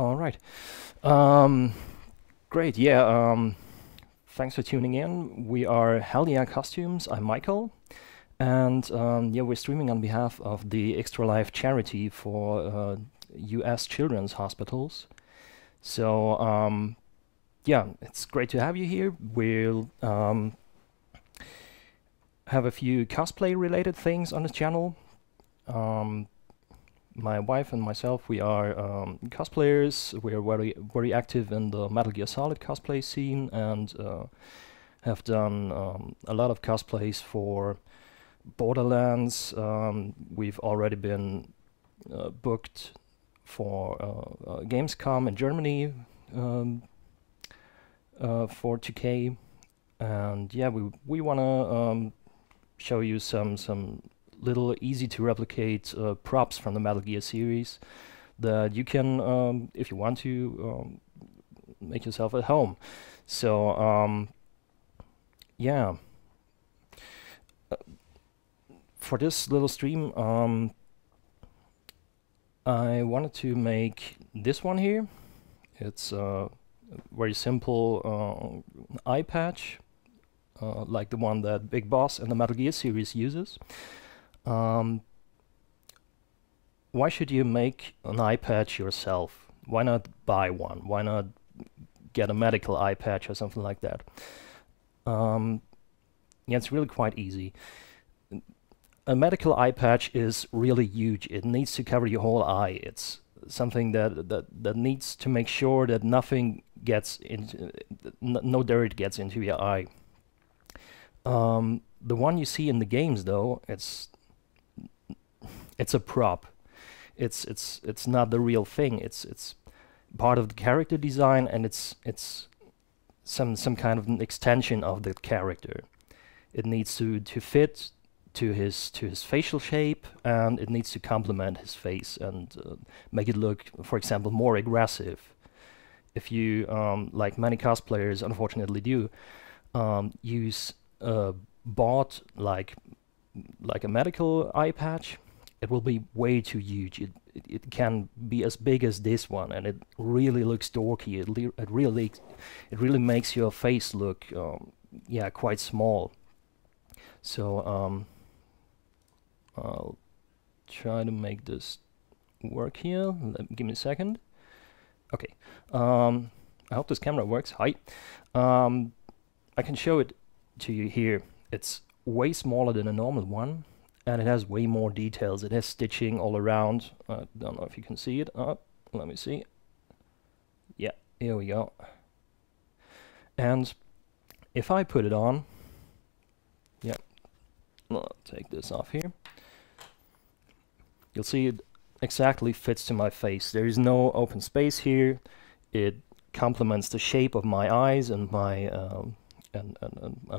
All right. Um, Great. Yeah. Thanks for tuning in. We are Hell Yeah Costumes. I'm Michael, and yeah, we're streaming on behalf of the Extra Life charity for U.S. children's hospitals. So yeah, it's great to have you here. We'll have a few cosplay-related things on the channel. Um, my wife and myself, we are cosplayers. We are very active in the Metal Gear Solid cosplay scene, and have done a lot of cosplays for Borderlands. We've already been booked for Gamescom in Germany for 2K, and yeah, we wanna show you some little easy to replicate props from the Metal Gear series that you can, if you want to, make yourself at home. So yeah, for this little stream, I wanted to make this one here. It's a very simple eye patch, like the one that Big Boss in the Metal Gear series uses. Why should you make an eye patch yourself? Why not buy one? Why not get a medical eye patch or something like that? Yeah, it's really quite easy. A medical eye patch is really huge. It needs to cover your whole eye. It's something that needs to make sure that nothing gets into, no dirt gets into your eye. The one you see in the games, though, it's a prop. It's not the real thing. It's part of the character design, and it's some kind of an extension of the character. It needs to fit to his facial shape, and it needs to complement his face and make it look, for example, more aggressive. If you, like many cosplayers unfortunately do, use bought like a medical eye patch, it will be way too huge. It can be as big as this one, and it really looks dorky. It really makes your face look yeah, quite small. So I'll try to make this work here. Give me a second. Okay. I hope this camera works. Hi. I can show it to you here. It's way smaller than a normal one, and it has way more details. It has stitching all around. I don't know if you can see it. Let me see. Yeah, here we go. And if I put it on, yeah, I'll take this off here. You'll see it exactly fits to my face. There is no open space here. It complements the shape of my eyes and my and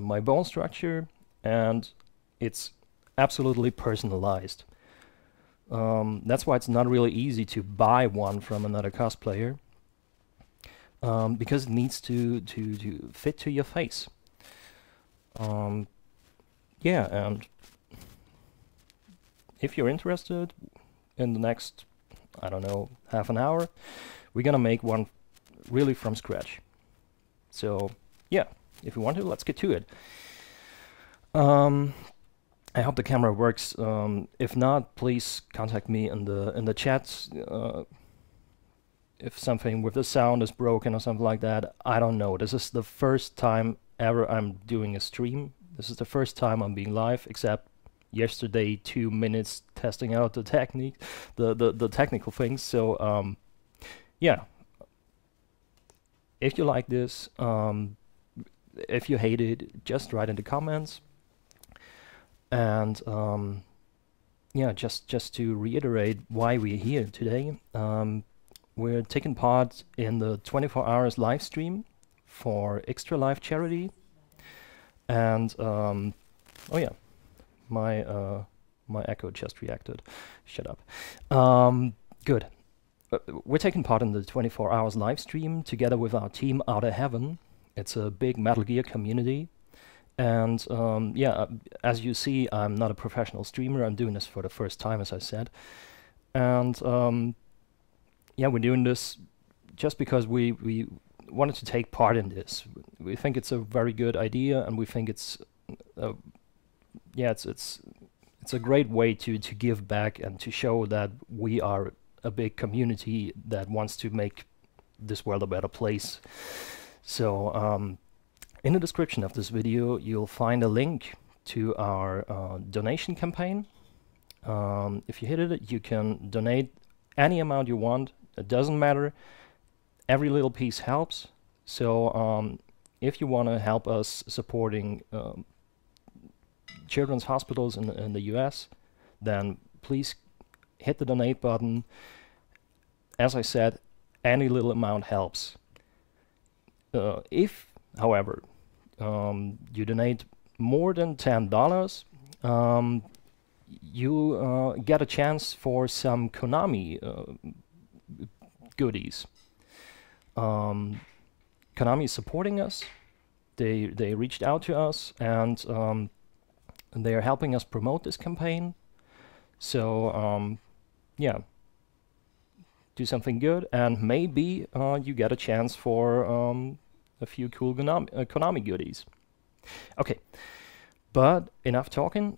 my bone structure, and it's absolutely personalized. That's why it's not really easy to buy one from another cosplayer, because it needs to fit to your face. Yeah, and if you're interested, in the next, I don't know, half an hour, we're gonna make one really from scratch. So yeah, if you want to, let's get to it. I hope the camera works. If not, please contact me in the chat. If something with the sound is broken or something like that, I don't know. This is the first time ever I'm doing a stream. This is the first time I'm being live, except yesterday 2 minutes testing out the technique, the technical things. So yeah, if you like this, if you hate it, just write in the comments. And yeah, just to reiterate why we're here today, we're taking part in the 24 hours live stream for Extra Life charity. And oh yeah, my echo just reacted. Shut up. Good. We're taking part in the 24 hours live stream together with our team Outer Heaven. It's a big Metal Gear community. And yeah, as you see, I'm not a professional streamer. I'm doing this for the first time, as I said. And yeah, we're doing this just because we wanted to take part in this. We think it's a very good idea, and we think it's yeah, it's a great way to give back and to show that we are a big community that wants to make this world a better place. So in the description of this video you'll find a link to our donation campaign. If you hit it, you can donate any amount you want. It doesn't matter. Every little piece helps. So if you want to help us supporting children's hospitals in the US, then please hit the donate button. As I said, any little amount helps. If, however, you donate more than $10, you get a chance for some Konami goodies. Konami is supporting us. They reached out to us, and they are helping us promote this campaign. So yeah, do something good, and maybe you get a chance for a few cool Konami goodies. Okay, but enough talking.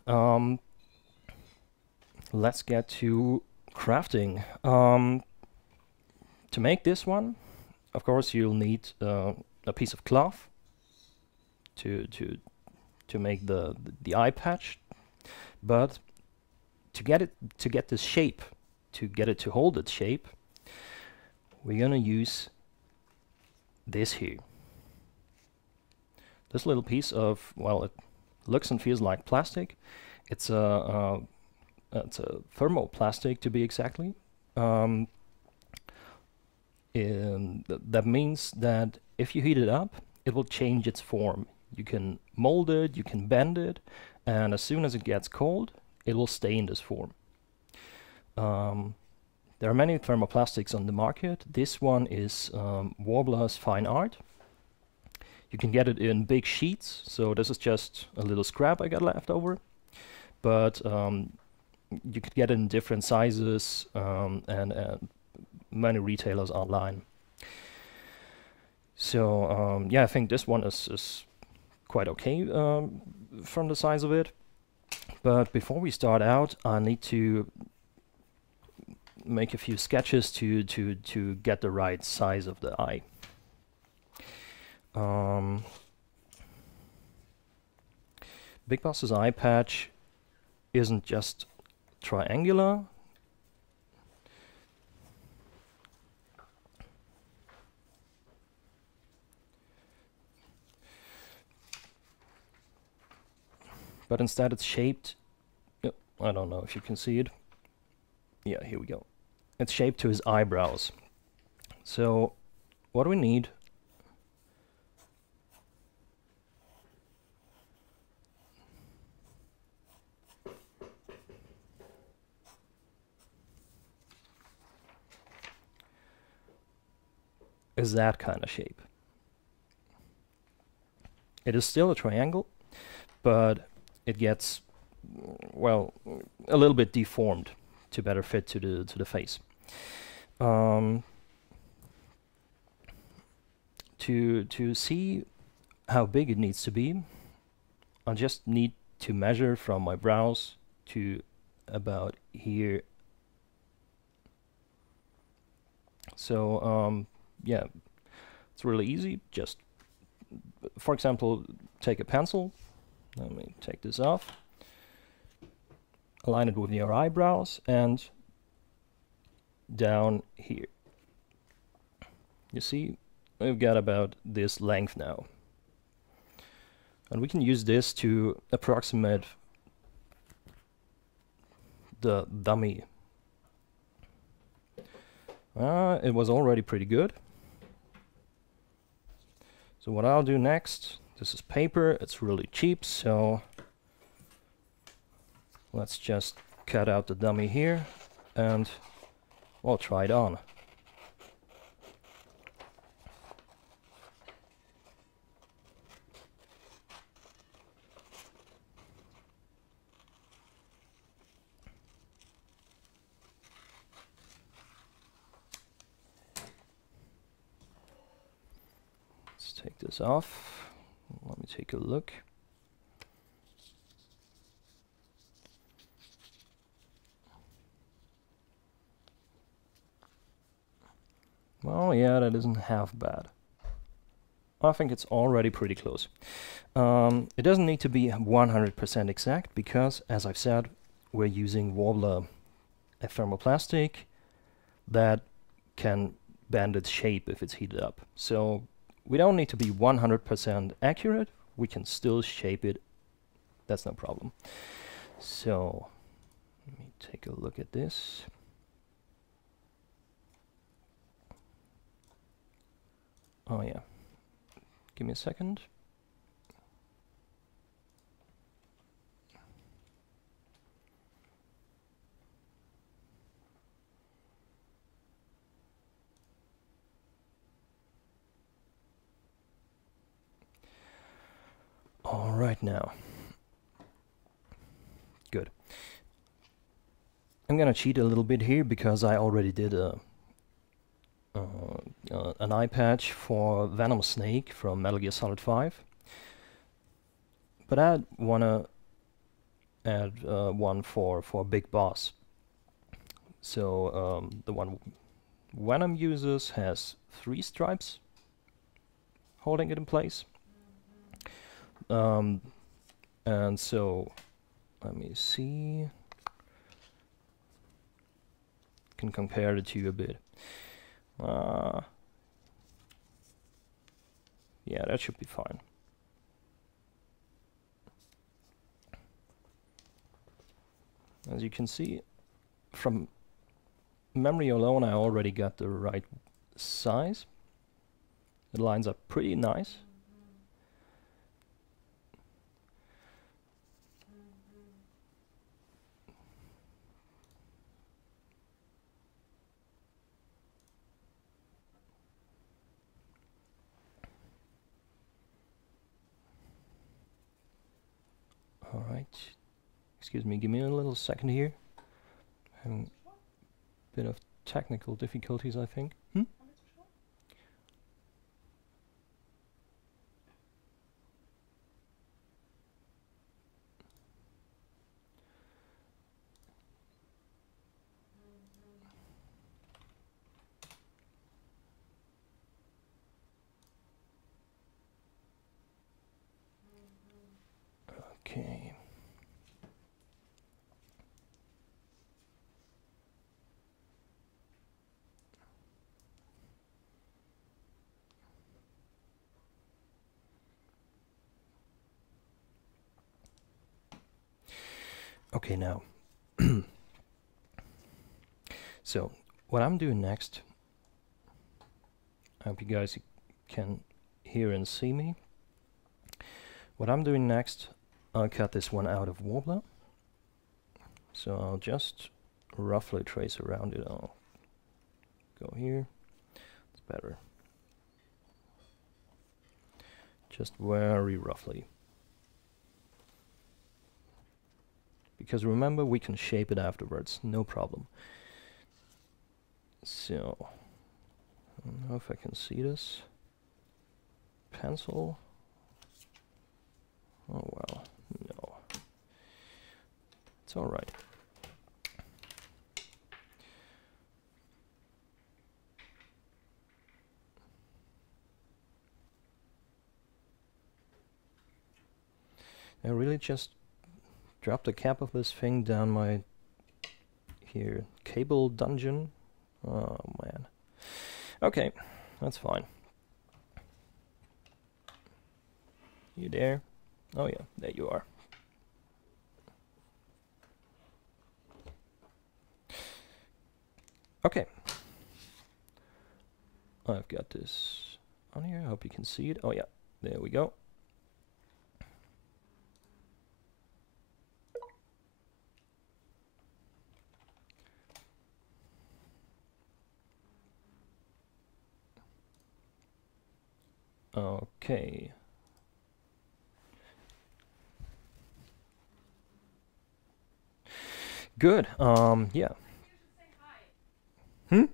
Let's get to crafting. To make this one, of course, you'll need a piece of cloth to make the eye patch. But to get this shape, to get it to hold its shape, we're gonna use this here. This little piece of, well, it looks and feels like plastic. It's a thermoplastic, to be exactly. That means that if you heat it up, it will change its form. You can mold it, you can bend it, and as soon as it gets cold, it will stay in this form. There are many thermoplastics on the market. This one is Warbler's Fine Art. You can get it in big sheets, so this is just a little scrap I got left over. But you could get it in different sizes, and many retailers online. So yeah, I think this one is quite okay from the size of it. But before we start out, I need to make a few sketches to get the right size of the eye. Big Boss's eye patch isn't just triangular. But instead it's shaped, I don't know if you can see it. Yeah, here we go. It's shaped to his eyebrows. So what do we need? Is that kind of shape. It is still a triangle, but it gets, well, a little bit deformed to better fit to the face. To see how big it needs to be, I just need to measure from my brows to about here. So yeah, it's really easy. Just, for example, take a pencil. Let me take this off. Align it with your eyebrows and down here. You see, we've got about this length now. And we can use this to approximate the dummy. It was already pretty good. So what I'll do next, this is paper, it's really cheap, so let's just cut out the dummy here and we'll try it on. Let's take this off. Let me take a look. Well, yeah, that isn't half bad. I think it's already pretty close. It doesn't need to be 100% exact because, as I've said, we're using Wobbler, a thermoplastic that can bend its shape if it's heated up. So we don't need to be 100% accurate. We can still shape it. That's no problem. So let me take a look at this. Oh yeah. Give me a second. All right now. Good. I'm gonna cheat a little bit here because I already did an eye patch for Venom Snake from Metal Gear Solid 5. But I wanna add one for Big Boss. So the one Venom uses has 3 stripes holding it in place. And so let me see. Can compare the two a bit. Yeah, that should be fine. As you can see, from memory alone, I already got the right size. It lines up pretty nice. All right. Excuse me, give me a little second here. Having a bit of technical difficulties, I think. Okay. Okay, now. So, what I'm doing next, I hope you guys can hear and see me. What I'm doing next, I'll cut this one out of Wobbler. So I'll just roughly trace around it. I'll go here. It's better. Just very roughly. Because remember, we can shape it afterwards, no problem. So, I don't know if I can see this. Pencil. Oh well, no. It's alright. I really just drop the cap of this thing down my cable dungeon. Oh man. Okay, that's fine. You there? Oh yeah, there you are. Okay. I've got this on here. I hope you can see it. Oh yeah, there we go. Okay. Good. Yeah. Hmm?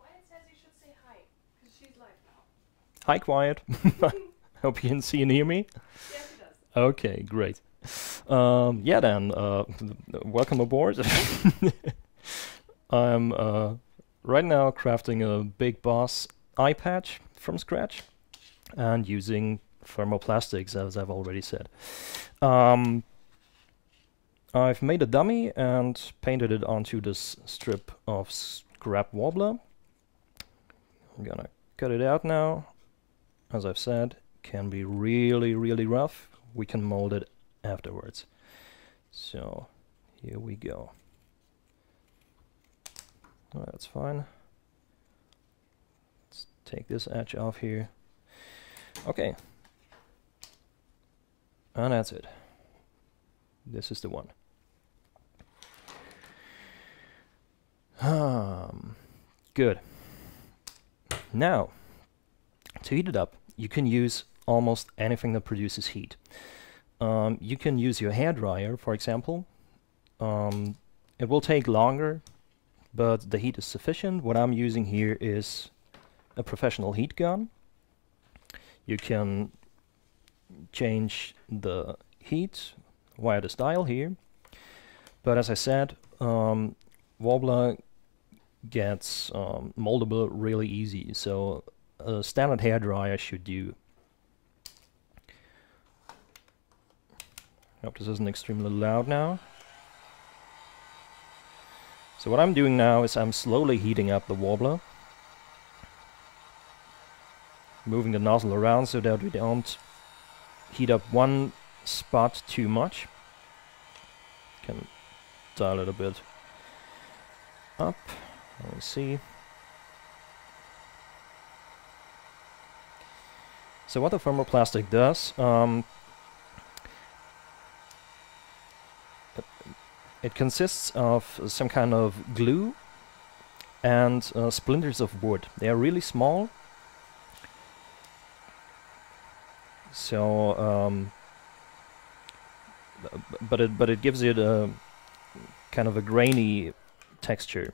Wyatt says you should say hi, because she's live now. Hi, Quiet. Hope you can see and hear me. Yes, it does. Okay, great. Yeah, then, welcome aboard. I'm right now crafting a big boss eyepatch from scratch and using thermoplastics, as I've already said. I've made a dummy and painted it onto this strip of scrap wobbler. I'm gonna cut it out now. As I've said, can be really, really rough. We can mold it afterwards. So, here we go. Oh, that's fine. Let's take this edge off here. Okay. And that's it. This is the one. Good. Now, to heat it up, you can use almost anything that produces heat. You can use your hairdryer, for example. It will take longer, but the heat is sufficient. What I'm using here is a professional heat gun. You can change the heat via this dial here. But as I said, wobbler gets moldable really easy, so a standard hairdryer should do. Hope this isn't extremely loud now. So what I'm doing now is I'm slowly heating up the wobbler, moving the nozzle around so that we don't heat up one spot too much. Can dial it a bit up. Let me see. So what the thermoplastic does, it consists of some kind of glue and splinters of wood. They are really small. So, but it gives it a kind of a grainy texture.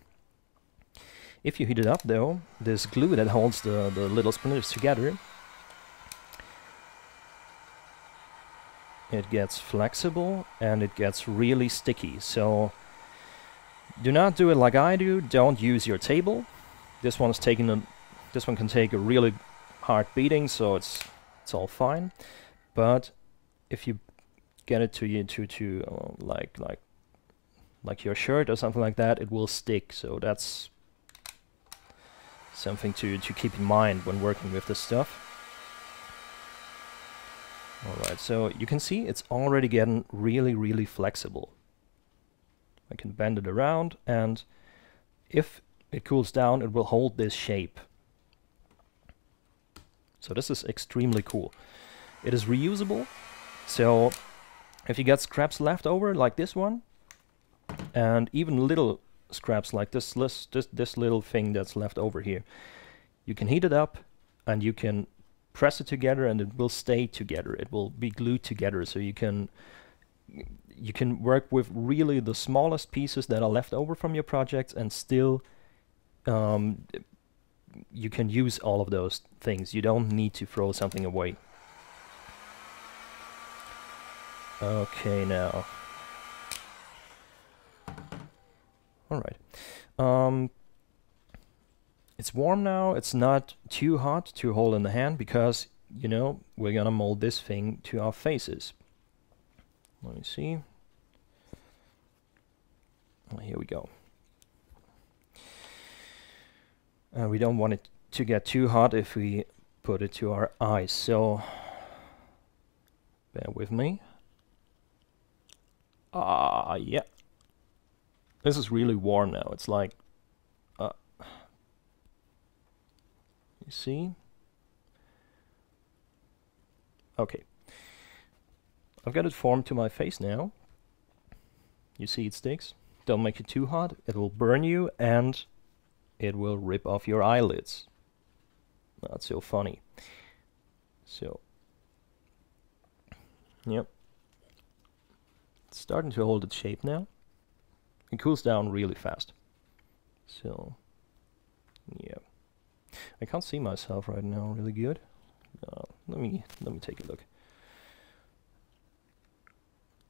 If you heat it up, though, this glue that holds the little splinters together, it gets flexible and it gets really sticky. So do not do it like I do. Don't use your table. This one can take a really hard beating, so it's all fine. But if you get it to like your shirt or something like that, it will stick. So that's something to keep in mind when working with this stuff. Alright, so you can see it's already getting really, really flexible. I can bend it around, and if it cools down, it will hold this shape. So this is extremely cool. It is reusable, so if you get scraps left over, like this one, and even little scraps like this little thing that's left over here, you can heat it up, and you can press it together and it will stay together. It will be glued together, so you can work with really the smallest pieces that are left over from your projects, and still you can use all of those things. You don't need to throw something away. Okay, now. Alright. It's warm now. It's not too hot to hold in the hand because, you know, we're gonna mold this thing to our faces. Let me see. Oh, here we go. We don't want it to get too hot if we put it to our eyes, so bear with me. Yeah. This is really warm now. It's like, you see? Okay. I've got it formed to my face now. You see it sticks. Don't make it too hot. It will burn you and it will rip off your eyelids. Not so funny. So, yep. It's starting to hold its shape now. It cools down really fast. So, yeah. I can't see myself right now really good. Let me take a look.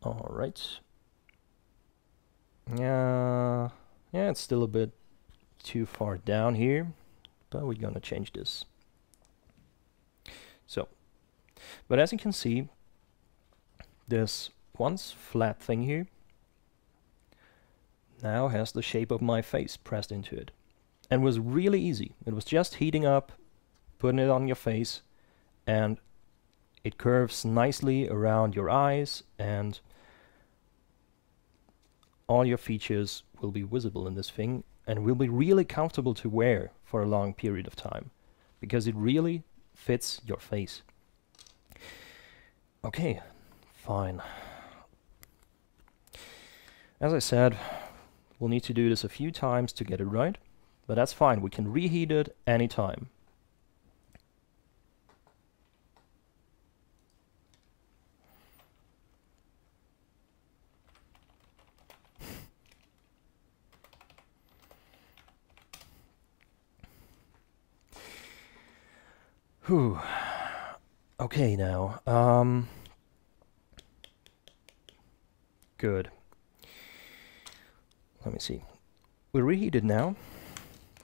All right. Yeah, it's still a bit too far down here, but we're gonna change this. So, but as you can see, this once flat thing here now has the shape of my face pressed into it. And was really easy. It was just heating up, putting it on your face, and it curves nicely around your eyes, and all your features will be visible in this thing, and will be really comfortable to wear for a long period of time, because it really fits your face. Okay, fine. As I said, we'll need to do this a few times to get it right, but that's fine. We can reheat it anytime. Whew. Okay, now, good. Let me see. We'll reheat it now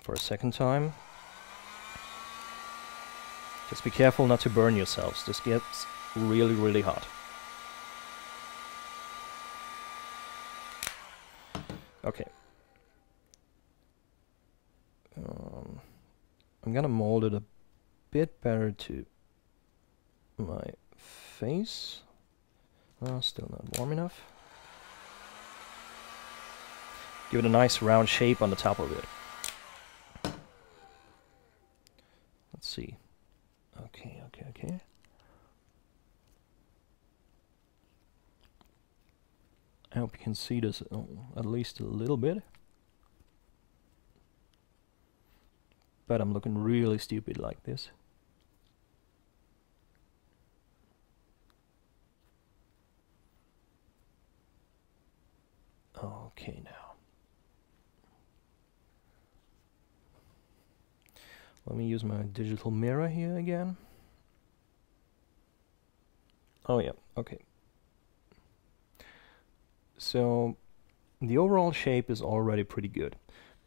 for a second time. Just be careful not to burn yourselves. This gets really, really hot. Okay. I'm gonna mold it a bit better to my face. Still not warm enough. Give it a nice round shape on the top of it. Let's see. Okay. I hope you can see this at least a little bit. But I'm looking really stupid like this. Okay, now. Let me use my digital mirror here again. Oh yeah, okay. So the overall shape is already pretty good,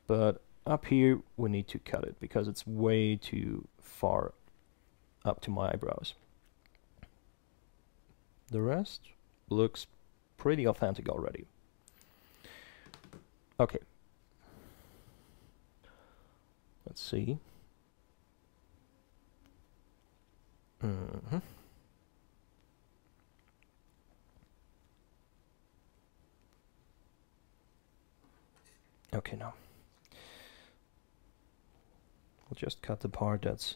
but up here we need to cut it because it's way too far up to my eyebrows. The rest looks pretty authentic already. Okay. Let's see. Okay, now we'll just cut the part that's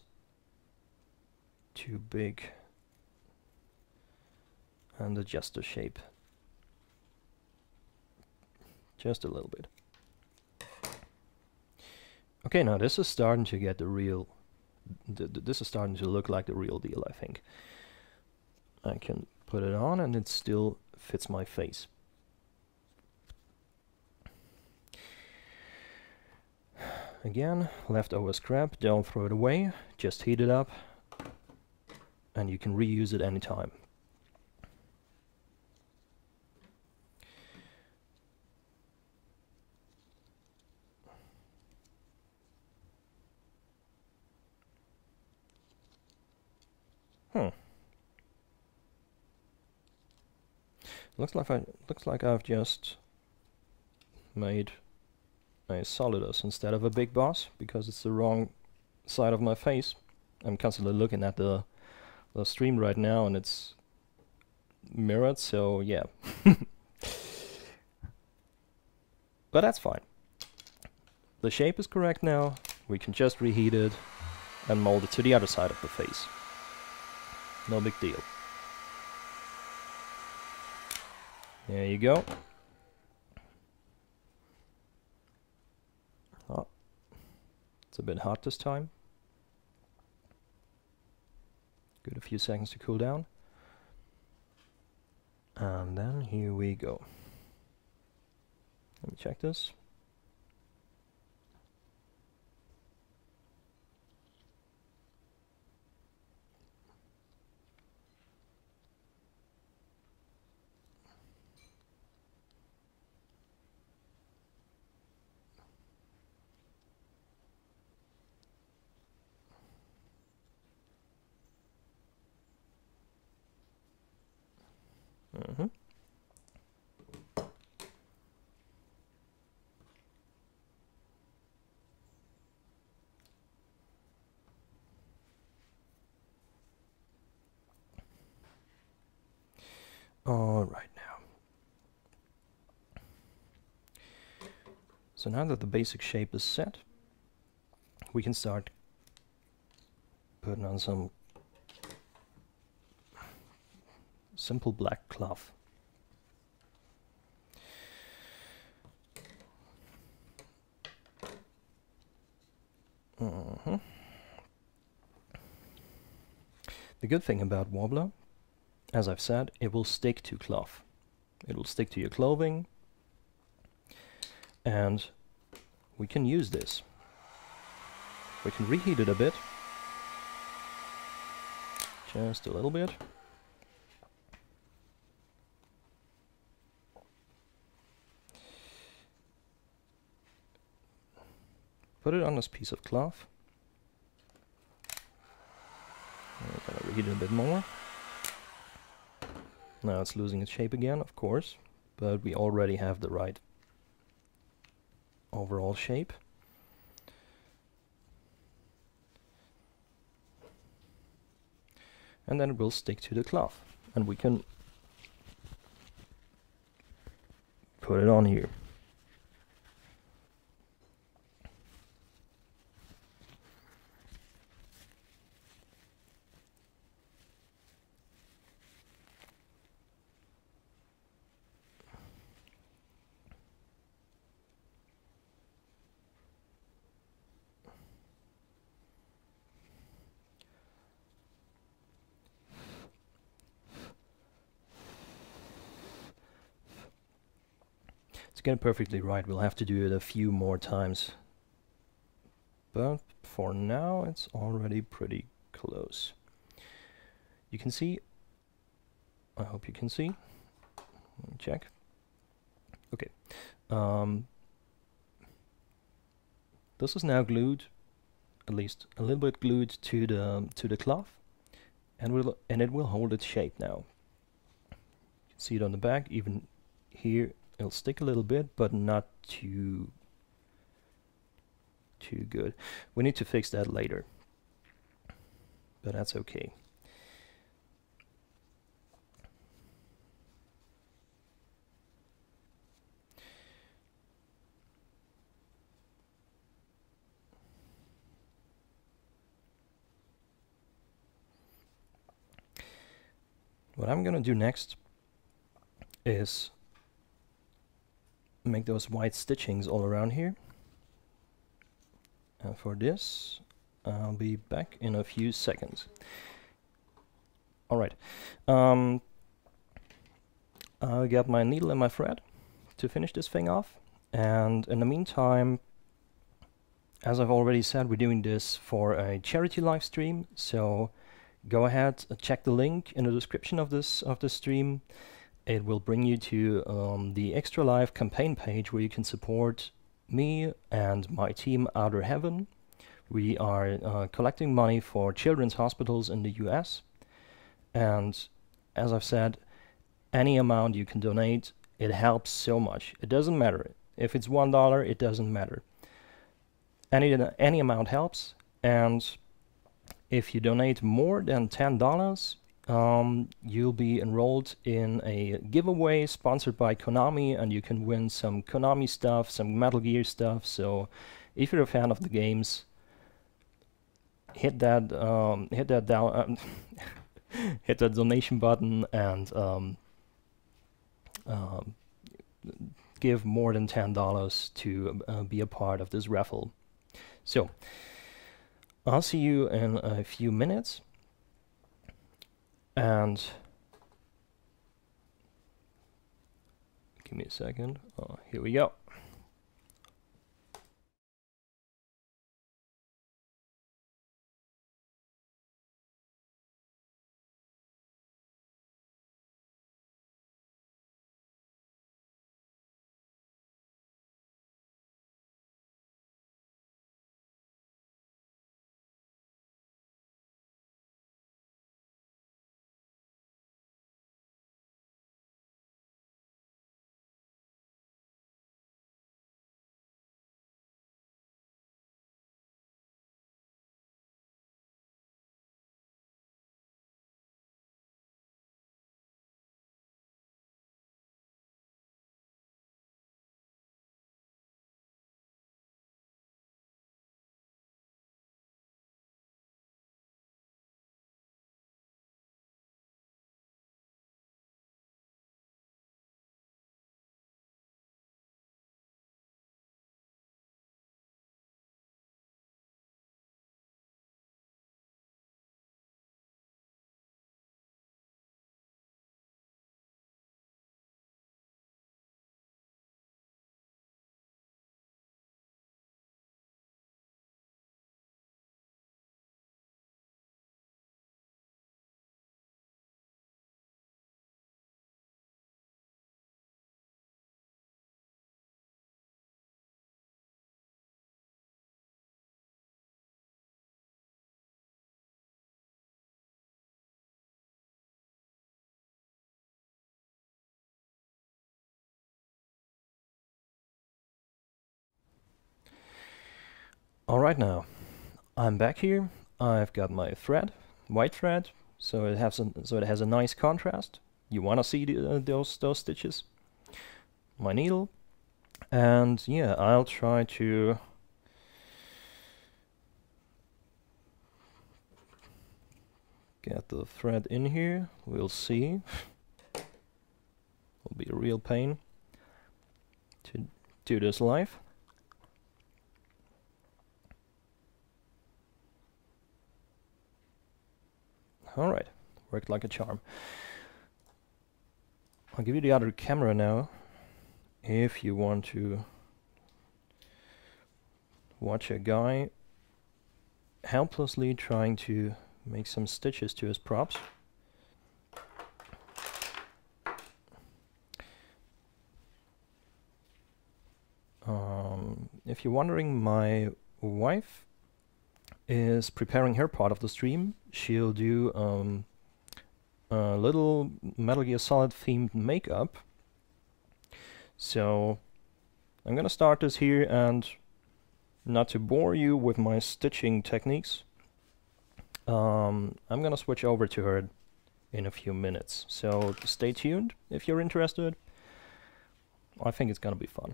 too big and adjust the shape just a little bit. Okay, now this is starting to get the real. This is starting to look like the real deal, I think. I can put it on and it still fits my face. Again, leftover scrap, don't throw it away, just heat it up and you can reuse it anytime. Looks like I've just made a solidus instead of a big boss because it's the wrong side of my face. I'm constantly looking at the stream right now and it's mirrored, so yeah. But that's fine. The shape is correct now. We can just reheat it and mold it to the other side of the face. No big deal. There you go. Oh, it's a bit hot this time. Give it a few seconds to cool down. And then here we go. Let me check this. All right now. So now that the basic shape is set, we can start putting on some simple black cloth. The good thing about Wobbler, as I've said, it will stick to cloth. It will stick to your clothing, and we can use this. We can reheat it a bit, just a little bit. Put it on this piece of cloth. We're gonna reheat it a bit more. Now it's losing its shape again, of course, but we already have the right overall shape. And then it will stick to the cloth, and we can put it on here. To get it perfectly right, we'll have to do it a few more times. But for now, it's already pretty close. You can see, I hope you can see. Let me check. Okay. This is now glued, at least a little bit glued to the cloth, and it will hold its shape now. You can see it on the back, even here it'll stick a little bit, but not too good. We need to fix that later, but that's okay. What I'm gonna do next is make those white stitchings all around here. And for this, I'll be back in a few seconds. Alright. I'll get my needle and my thread to finish this thing off. And in the meantime, as I've already said, we're doing this for a charity live stream. So go ahead, check the link in the description of this stream. It will bring you to the Extra Life campaign page where you can support me and my team Outer Heaven. We are collecting money for children's hospitals in the US. And as I've said, any amount you can donate, it helps so much. It doesn't matter. If it's $1, it doesn't matter. Any amount helps. And if you donate more than $10, you'll be enrolled in a giveaway sponsored by Konami, and you can win some Konami stuff, some Metal Gear stuff. So if you're a fan of the games, hit that hit that donation button and give more than $10 to be a part of this raffle. So I'll see you in a few minutes. And give me a second. Here we go. Alright, now I'm back here. I've got my thread, white thread, so it has a nice contrast. You want to see those stitches. My needle, and yeah, I'll try to get the thread in here. We'll see. It'll be a real pain to do this live. Alright, worked like a charm. I'll give you the other camera now if you want to watch a guy helplessly trying to make some stitches to his props. If you're wondering, my wife is preparing her part of the stream. She'll do a little Metal Gear Solid themed makeup. So I'm gonna start this here, and not to bore you with my stitching techniques, I'm gonna switch over to her in a few minutes. So stay tuned if you're interested. I think it's gonna be fun.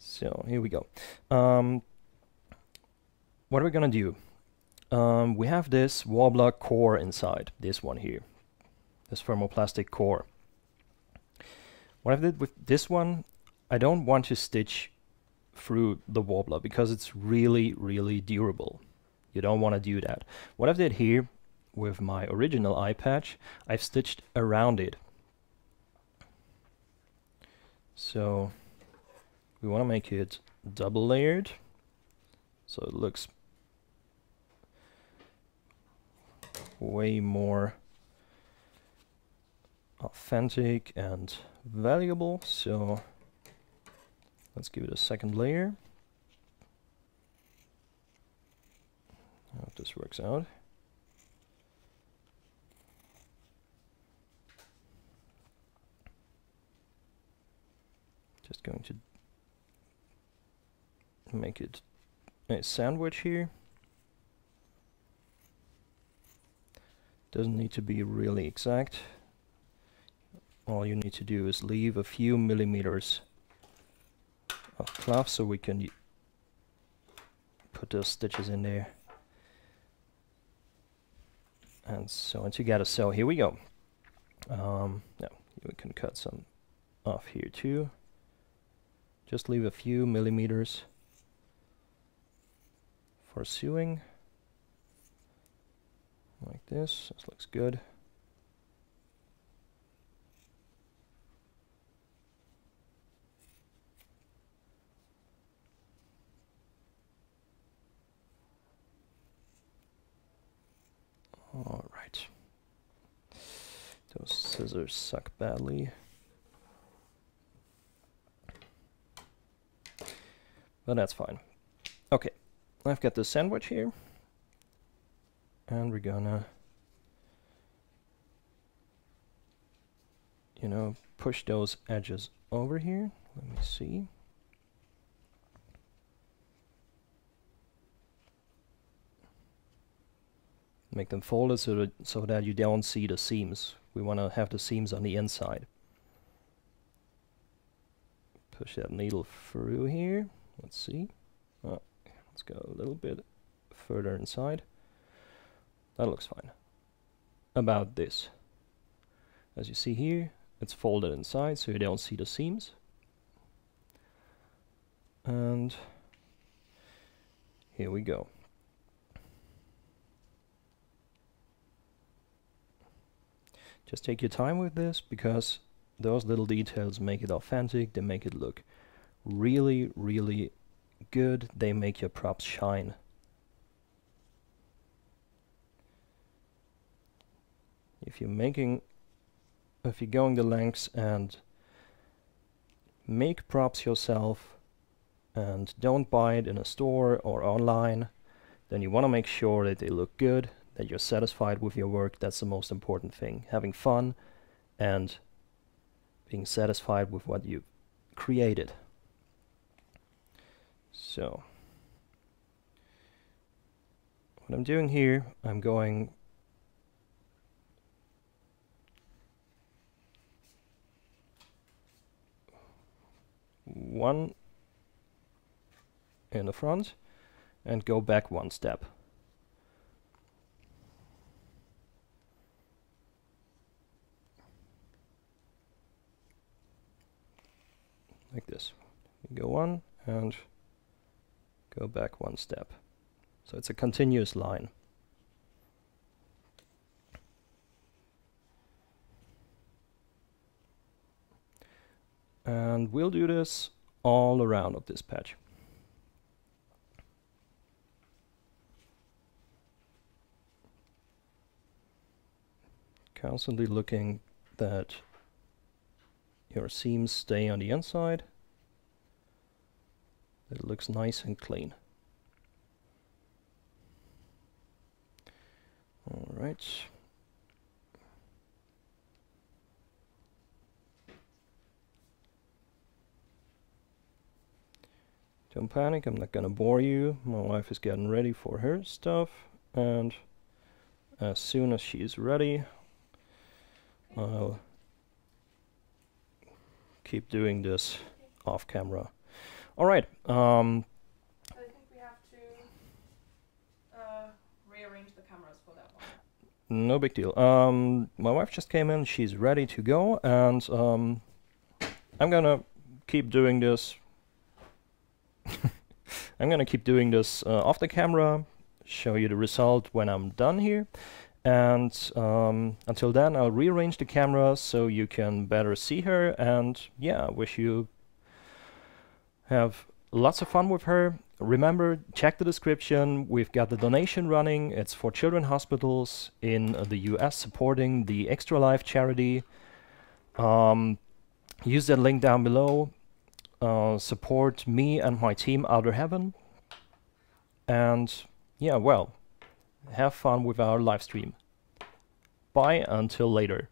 So here we go. What are we gonna do? We have this wobbler core inside, this one here, this thermoplastic core. What I did with this one, I don't want to stitch through the wobbler because it's really, really durable. You don't want to do that. What I did here with my original eye patch, I've stitched around it. So we want to make it double layered, so it looks way more authentic and valuable. So let's give it a second layer. I hope this works out. Just going to make it a sandwich here. Doesn't need to be really exact. All you need to do is leave a few millimeters of cloth so we can put those stitches in there. And so on together. So here we go. Now we can cut some off here too. Just leave a few millimeters for sewing. Like this. This looks good. All right. Those scissors suck badly. But that's fine. Okay, I've got the sandwich here. And we're gonna, you know, push those edges over here. Let me see. Make them folded so that you don't see the seams. We want to have the seams on the inside. Push that needle through here. Let's see. Oh, let's go a little bit further inside. That looks fine. About this. As you see here, it's folded inside so you don't see the seams. And here we go. Just take your time with this because those little details make it authentic. They make it look really, really good. They make your props shine. If you're going the lengths and make props yourself and don't buy it in a store or online, then you want to make sure that they look good, that you're satisfied with your work. That's the most important thing. Having fun and being satisfied with what you created. So what I'm doing here, I'm going one in the front and go back one step. Like this. You go one and go back one step. So it's a continuous line. And we'll do this all around of this patch. Constantly looking that your seams stay on the inside, that it looks nice and clean. All right. Don't panic, I'm not gonna bore you. My wife is getting ready for her stuff, and as soon as she's ready, I'll keep doing this off camera. All right. I think we have to rearrange the cameras for that one. No big deal. My wife just came in, she's ready to go, and I'm gonna keep doing this. I'm gonna keep doing this off the camera, show you the result when I'm done here, and until then I'll rearrange the camera so you can better see her, and yeah, wish you have lots of fun with her. Remember, check the description, we've got the donation running, it's for children's hospitals in the US supporting the Extra Life charity. Use that link down below. Support me and my team Outer Heaven, and yeah, well, have fun with our live stream. Bye until later.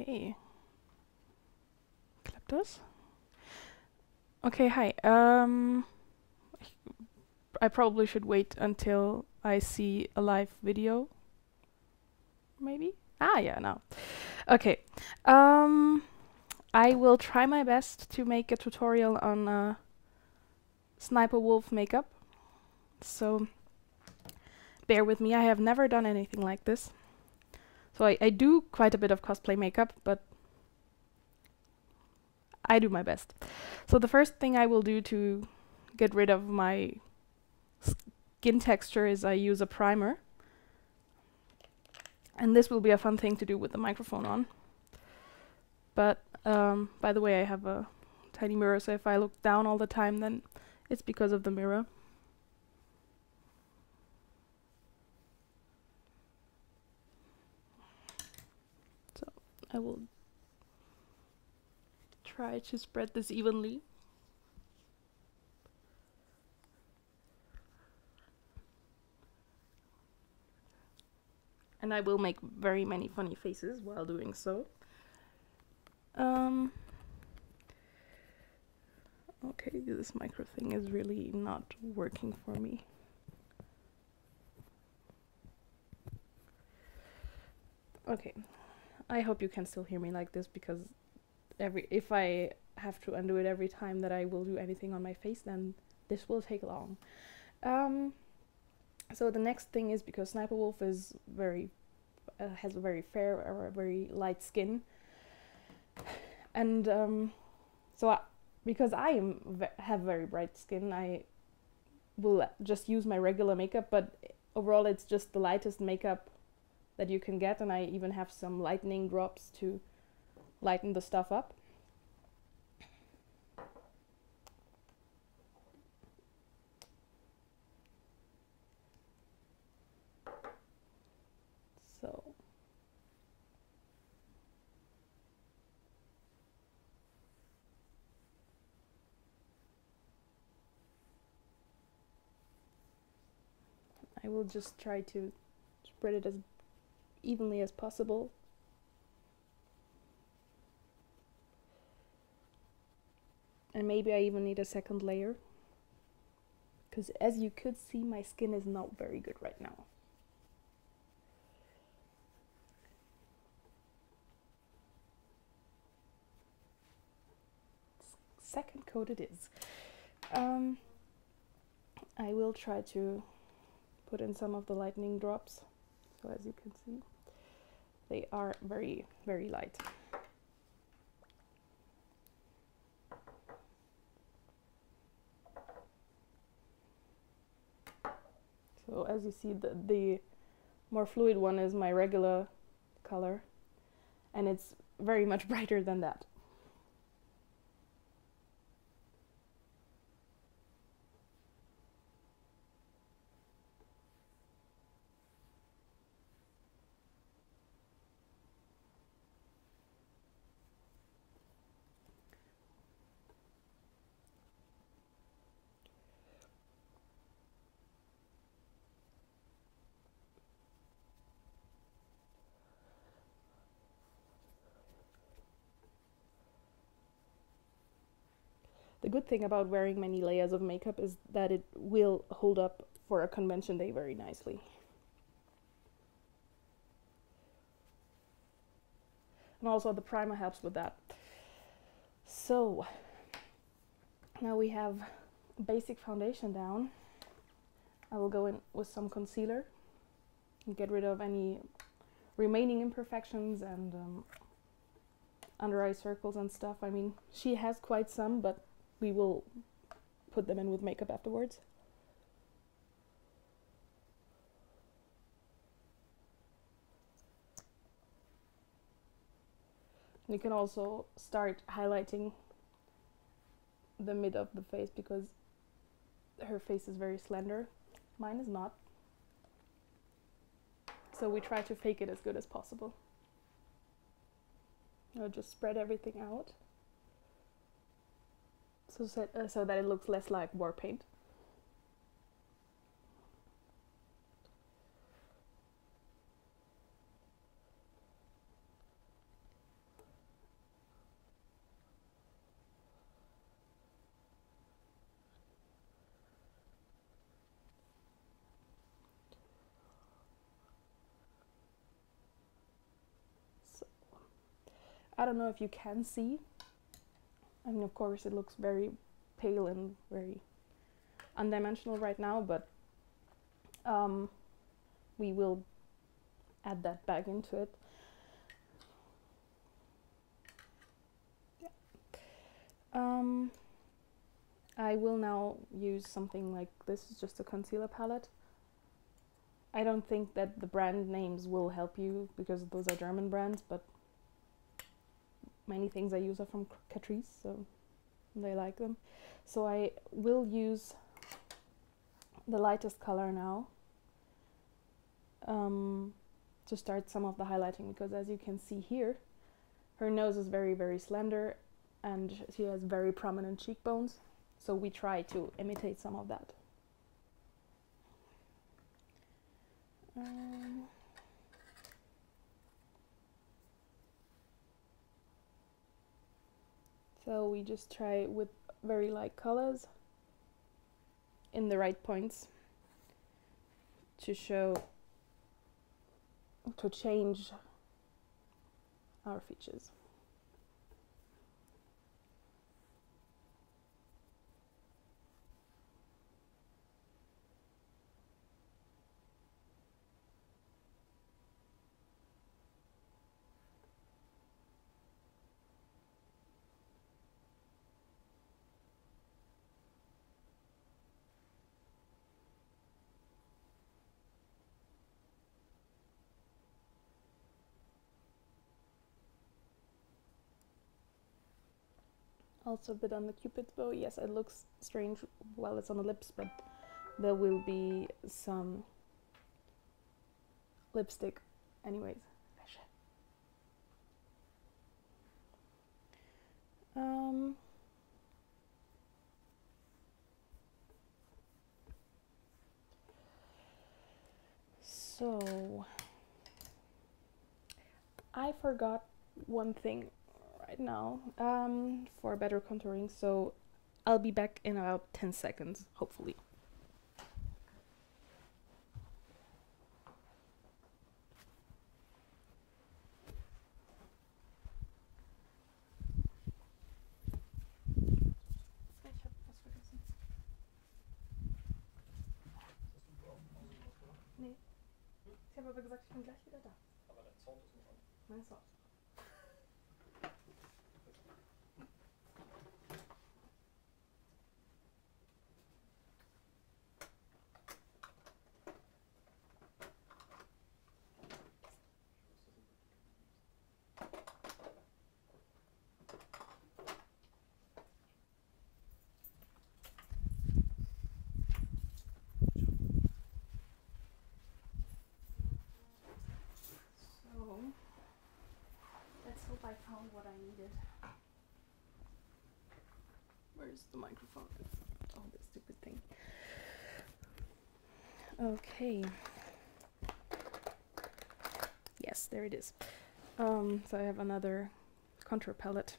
Okay. Klappt das? Okay, hi. I probably should wait until I see a live video. Maybe? Ah, yeah, now. Okay. I will try my best to make a tutorial on Sniper Wolf makeup. So bear with me. I have never done anything like this. So I do quite a bit of cosplay makeup, but I do my best. So the first thing I will do to get rid of my skin texture is I use a primer. And this will be a fun thing to do with the microphone on. But by the way, I have a tiny mirror, so if I look down all the time, then it's because of the mirror. So I will try to spread this evenly. And I will make very many funny faces while doing so. Okay, this micro thing is really not working for me. Okay, I hope you can still hear me like this, because if I have to undo it every time that I will do anything on my face, then this will take long. So the next thing is, because Sniper Wolf is has a very fair or a very light skin, and because I have very bright skin, I will just use my regular makeup, but overall it's just the lightest makeup that you can get, and I even have some lightening drops to lighten the stuff up. So I will just try to spread it as evenly as possible. And maybe I even need a second layer, because as you could see, my skin is not very good right now. Second coat it is. I will try to put in some of the lightning drops. So as you can see, they are very, very light. So as you see, the more fluid one is my regular color, and it's very much brighter than that. The good thing about wearing many layers of makeup is that it will hold up for a convention day very nicely. And also the primer helps with that. So now we have basic foundation down. I will go in with some concealer and get rid of any remaining imperfections and under eye circles and stuff. I mean, she has quite some, but we will put them in with makeup afterwards. You can also start highlighting the mid of the face, because her face is very slender. Mine is not. So we try to fake it as good as possible. I'll just spread everything out so that it looks less like war paint. I don't know if you can see. I mean, of course, it looks very pale and very undimensional right now, but we will add that back into it. I will now use something like this. Is just a concealer palette. I don't think that the brand names will help you because those are German brands, but many things I use are from Catrice, so they like them. So I will use the lightest color now to start some of the highlighting, because as you can see here, her nose is very, very slender and she has very prominent cheekbones. So we try to imitate some of that. So we just try with very light colors in the right points to change our features. Also a bit on the cupid's bow. Yes, it looks strange while it's on the lips, but there will be some lipstick anyways. So I forgot one thing right now for better contouring, so I'll be back in about 10 seconds, hopefully. Nee. Ich habe aber gesagt, ich bin gleich wieder da. Aber dein Sound ist noch an. Mein Sound. I found what I needed. Where's the microphone? Oh, this stupid thing. Okay. Yes, there it is. So I have another contour palette.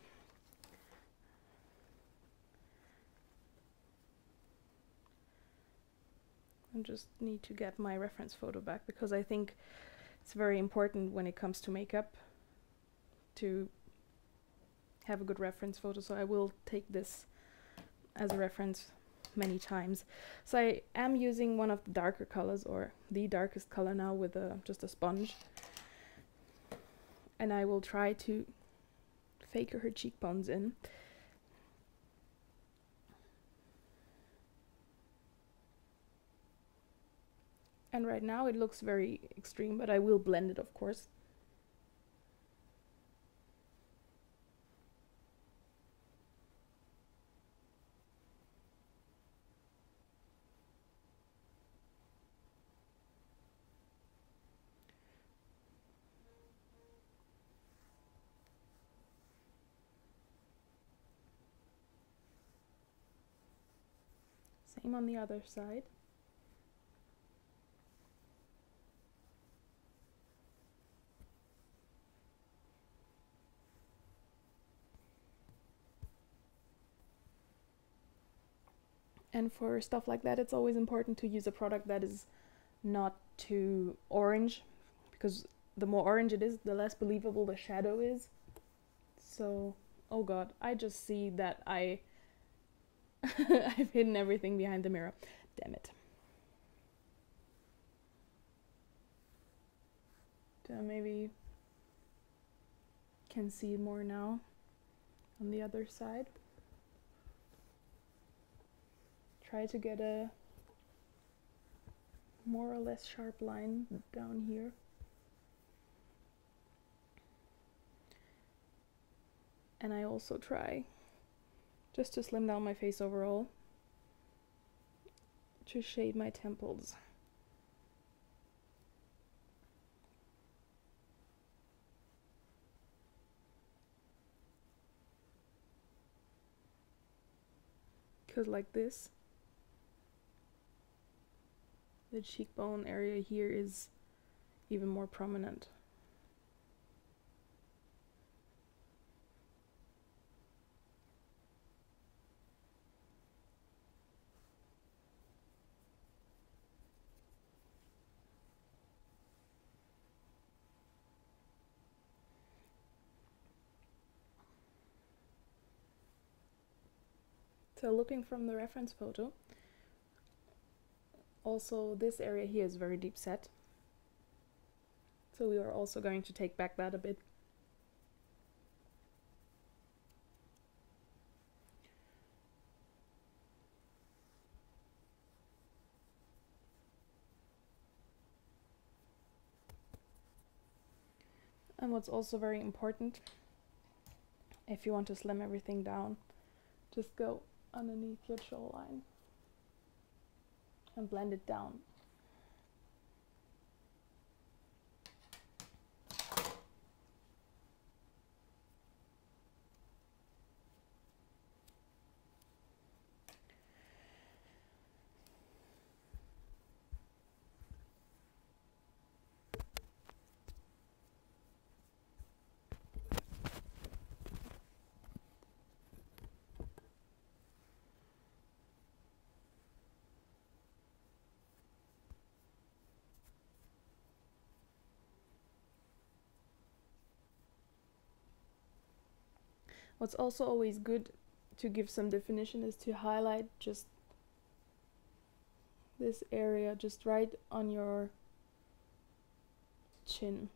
I just need to get my reference photo back, because I think it's very important when it comes to makeup to have a good reference photo, so I will take this as a reference many times. So I am using one of the darker colors, or the darkest color now, with just a sponge, and I will try to fake her cheekbones in. And right now it looks very extreme, but I will blend it, of course. Same on the other side. And for stuff like that, it's always important to use a product that is not too orange, because the more orange it is, the less believable the shadow is. So, oh god, I just see that I've hidden everything behind the mirror. Damn it. Maybe can see more now on the other side. Try to get a more or less sharp line down here. And I also try just to slim down my face overall, to shade my temples. Because like this, the cheekbone area here is even more prominent. So looking from the reference photo, also this area here is very deep set. So we are also going to take back that a bit. And what's also very important, if you want to slim everything down, just go underneath your jawline and blend it down. What's also always good to give some definition is to highlight just this area, just right on your chin.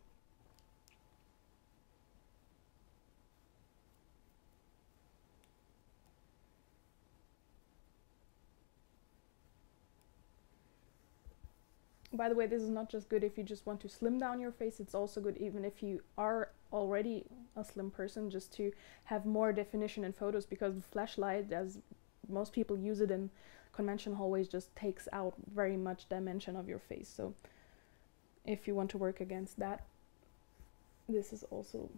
By the way, this is not just good if you just want to slim down your face, it's also good even if you are already a slim person, just to have more definition in photos, because the flashlight, as most people use it in convention hallways, just takes out very much dimension of your face. So if you want to work against that, this is also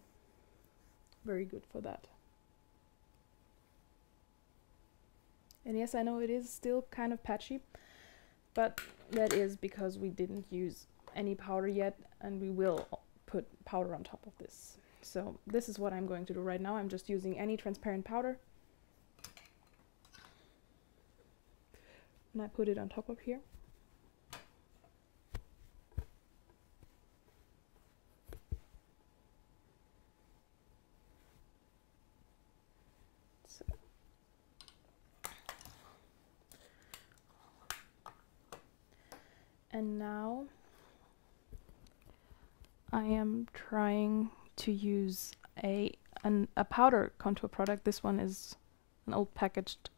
very good for that. And yes, I know it is still kind of patchy, but that is because we didn't use any powder yet, and we will put powder on top of this. So this is what I'm going to do right now. I'm just using any transparent powder, and I put it on top of here. And now I am trying to use a powder contour product. This one is an old packaged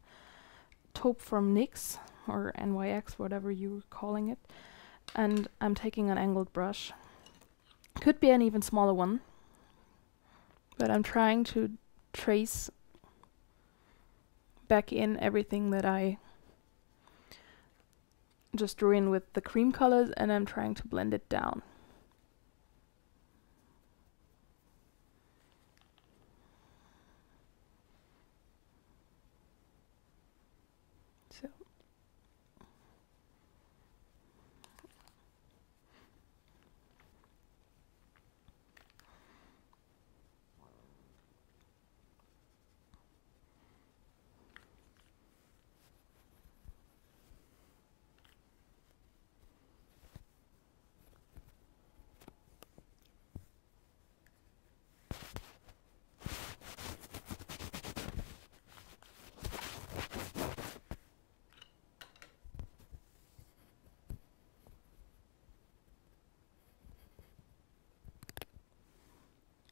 taupe from NYX or NYX, whatever you're calling it. And I'm taking an angled brush. Could be an even smaller one. But I'm trying to trace back in everything that I just drew in with the cream colors, and I'm trying to blend it down. So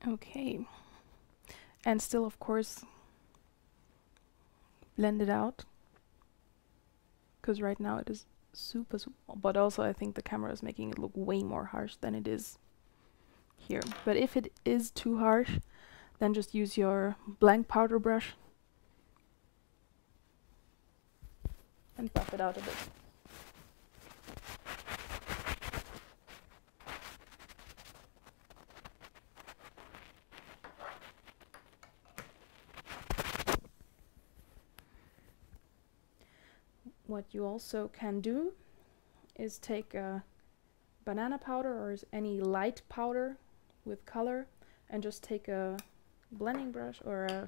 Okay, and still of course blend it out, because right now it is super, but also I think the camera is making it look way more harsh than it is here. But if it is too harsh, then just use your blank powder brush and buff it out a bit. What you also can do is take a banana powder or any light powder with color and just take a blending brush or a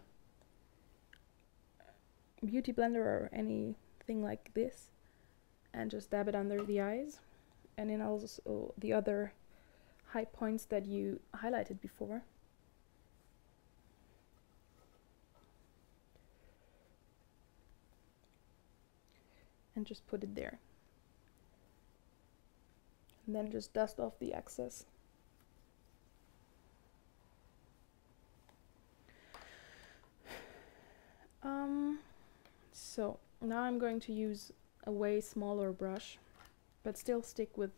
beauty blender or anything like this and just dab it under the eyes, and then also the other high points that you highlighted before. And just put it there. And then just dust off the excess. So now I'm going to use a way smaller brush, but still stick with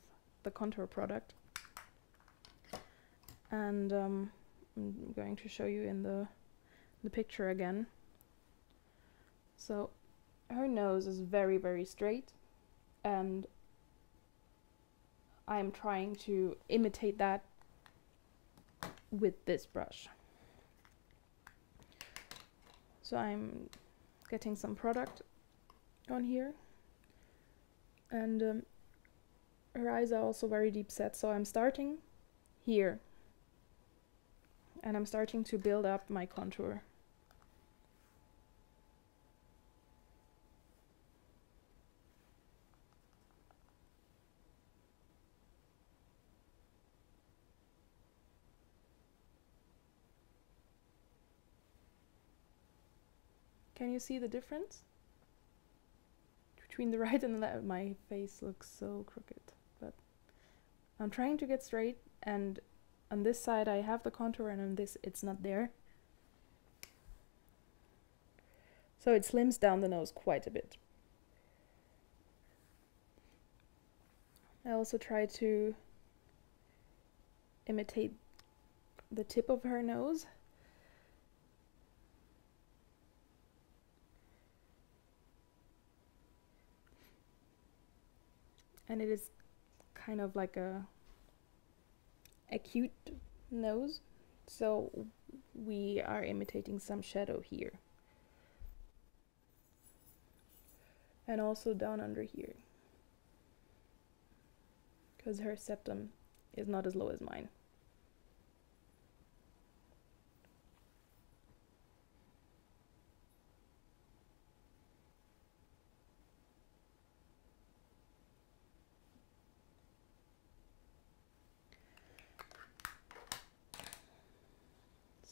the contour product. And I'm going to show you in the picture again. So her nose is very, very straight, and I'm trying to imitate that with this brush. So I'm getting some product on here, and her eyes are also very deep set, so I'm starting here and I'm starting to build up my contour. Can you see the difference between the right and the left? My face looks so crooked, but I'm trying to get straight, and on this side I have the contour, and on this it's not there. So it slims down the nose quite a bit. I also try to imitate the tip of her nose. And it is kind of like a cute nose, so we are imitating some shadow here. And also down under here, because her septum is not as low as mine.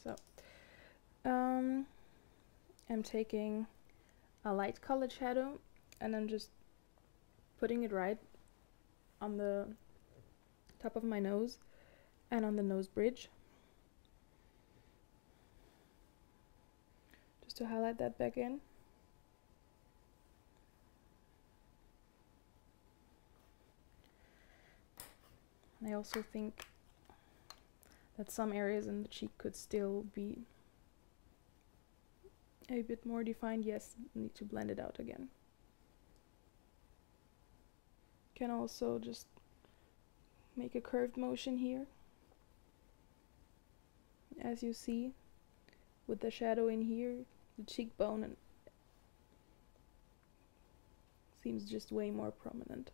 So I'm taking a light colored shadow and I'm just putting it right on the top of my nose and on the nose bridge, just to highlight that back in. I also think that some areas in the cheek could still be a bit more defined. Yes, need to blend it out again. Can also just make a curved motion here, as you see, with the shadow in here, the cheekbone, and seems just way more prominent.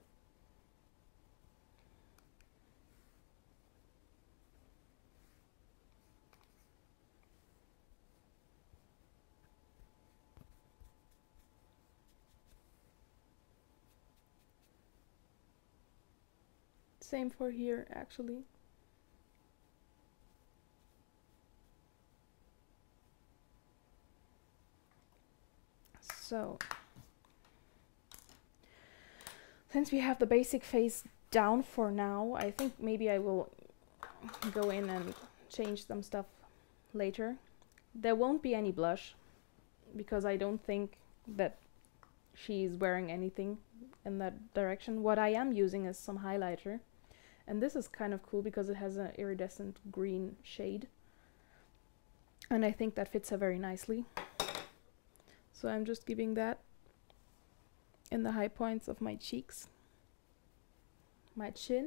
Same for here, actually. So, since we have the basic face down for now, I think maybe I will go in and change some stuff later. There won't be any blush because I don't think that she's wearing anything in that direction. What I am using is some highlighter, and this is kind of cool because it has an iridescent green shade, and I think that fits her very nicely. So I'm just giving that in the high points of my cheeks, my chin,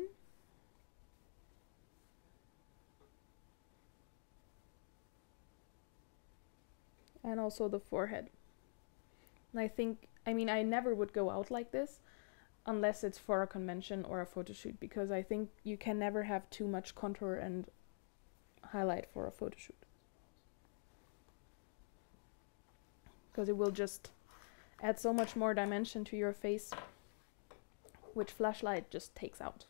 and also the forehead. And I think, I mean, I never would go out like this unless it's for a convention or a photo shoot, because I think you can never have too much contour and highlight for a photo shoot, because it will just add so much more dimension to your face, which flashlight just takes out.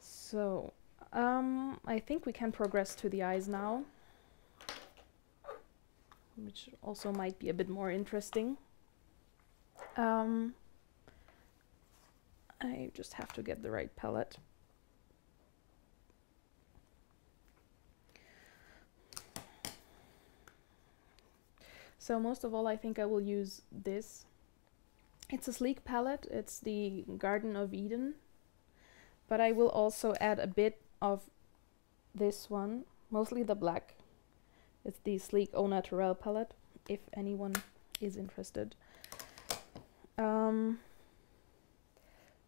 So I think we can progress to the eyes now, which also might be a bit more interesting. I just have to get the right palette. So most of all, I think I will use this. It's a sleek palette. It's the Garden of Eden, but I will also add a bit of this one, mostly the black. It's the sleek Au Naturel palette, if anyone is interested.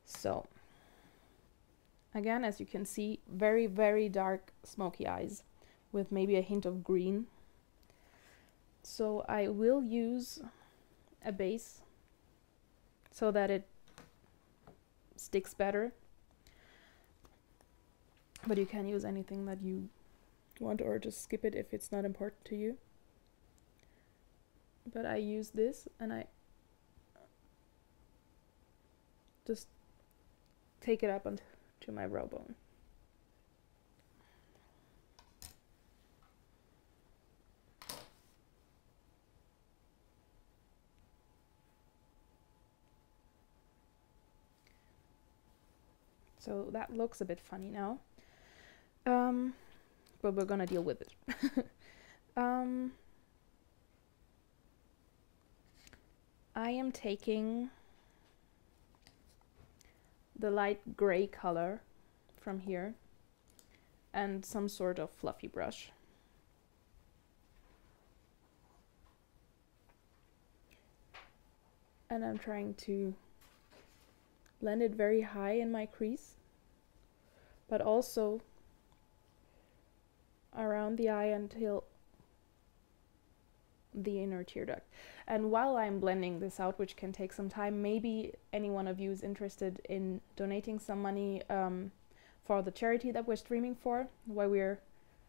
So again, as you can see, very, very dark smoky eyes with maybe a hint of green. So I will use a base so that it sticks better, but you can use anything that you want, or just skip it if it's not important to you. But I use this and I just take it up onto my brow bone. So that looks a bit funny now, but we're gonna deal with it. I am taking the light gray color from here and some sort of fluffy brush. And I'm trying to blend it very high in my crease, but also around the eye until the inner tear duct. And while I'm blending this out, which can take some time, maybe any one of you is interested in donating some money for the charity that we're streaming for, while we're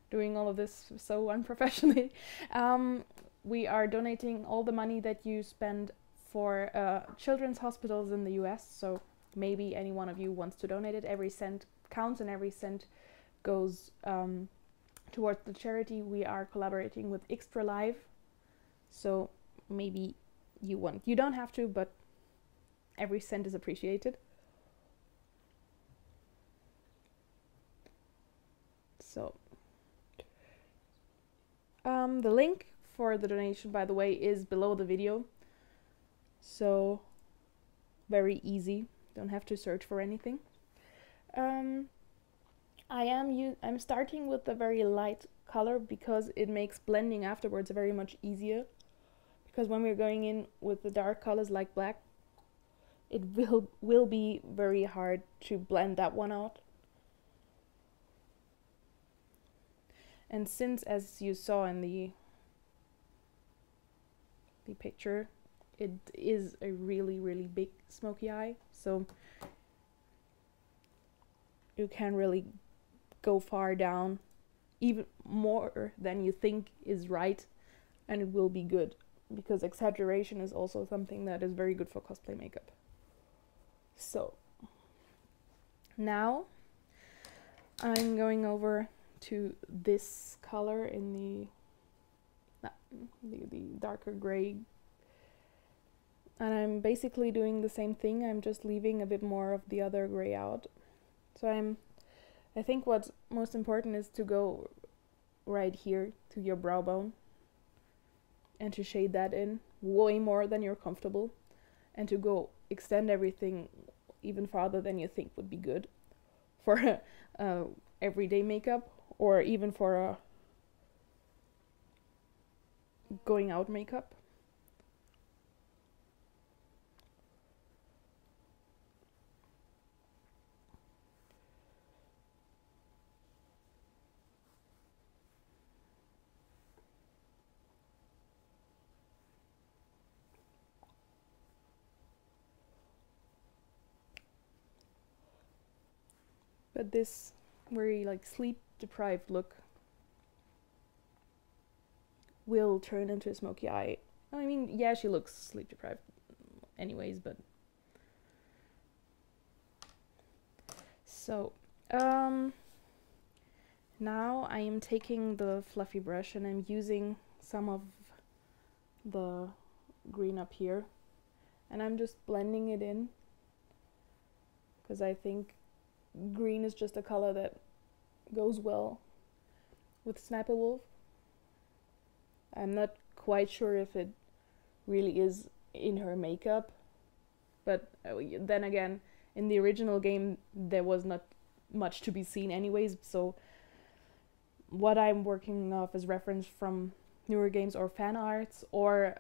doing all of this so unprofessionally. We are donating all the money that you spend for children's hospitals in the US, so maybe any one of you wants to donate it. Every cent counts and every cent goes towards the charity. We are collaborating with Extra Live, so maybe you want. You don't have to, but every cent is appreciated. So the link for the donation, by the way, is below the video, so very easy. Don't have to search for anything. I'm starting with a very light color because it makes blending afterwards very much easier. Because when we're going in with the dark colors like black, it will be very hard to blend that one out. And since, as you saw in the picture, it is a really, really big smoky eye, so you can really go far down, even more than you think is right, and it will be good, because exaggeration is also something that is very good for cosplay makeup. So now I'm going over to this color in the darker gray, and I'm basically doing the same thing. I'm just leaving a bit more of the other gray out. So I think what's most important is to go right here to your brow bone and to shade that in way more than you're comfortable, and to go extend everything even farther than you think would be good for everyday makeup, or even for a going out makeup. But this very like sleep deprived look will turn into a smoky eye. I mean, yeah, she looks sleep deprived anyways, but so now I am taking the fluffy brush and I'm using some of the green up here, and I'm just blending it in because I think green is just a color that goes well with Sniper Wolf. I'm not quite sure if it really is in her makeup, but then again, in the original game there was not much to be seen anyways, so what I'm working off is reference from newer games or fan arts, or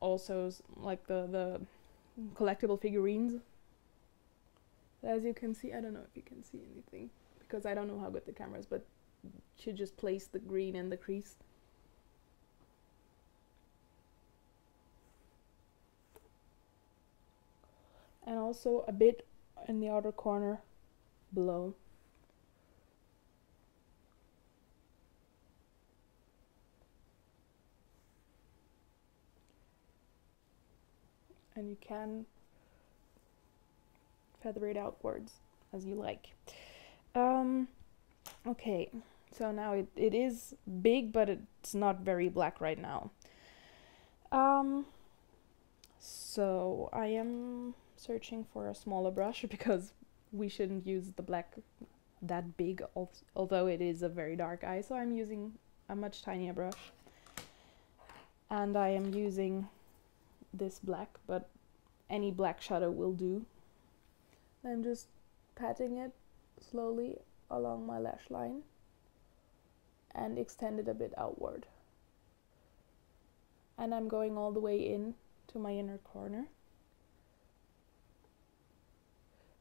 also like the collectible figurines. As you can see, I don't know if you can see anything because I don't know how good the camera is, but she just placed the green in the crease. And also a bit in the outer corner below. And you can feather it outwards as you like. Okay, so now it is big, but it's not very black right now. So I am searching for a smaller brush because we shouldn't use the black that big, although it is a very dark eye, so I'm using a much tinier brush. And I am using this black, but any black shadow will do. I'm just patting it slowly along my lash line and extend it a bit outward. And I'm going all the way in to my inner corner.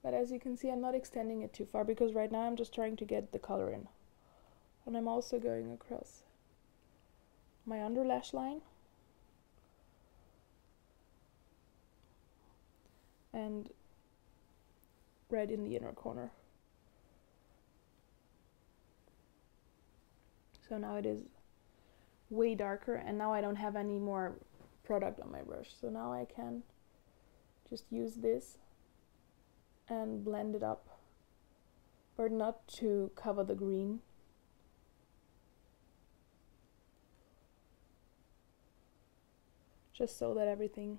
But as you can see, I'm not extending it too far because right now I'm just trying to get the color in. And I'm also going across my under lash line and right in the inner corner. So now it is way darker, and now I don't have any more product on my brush, so now I can just use this and blend it up, or not to cover the green. Just so that everything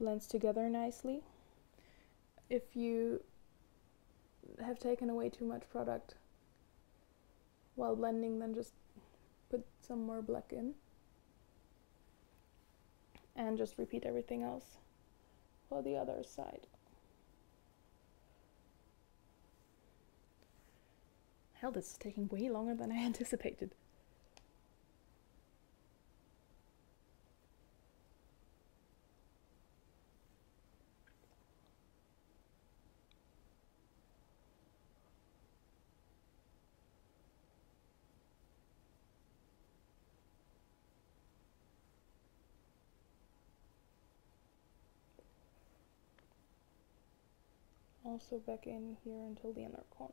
blends together nicely. If you have taken away too much product while blending, then just put some more black in and just repeat everything else for the other side. Hell, this is taking way longer than I anticipated. Also back in here until the inner corner.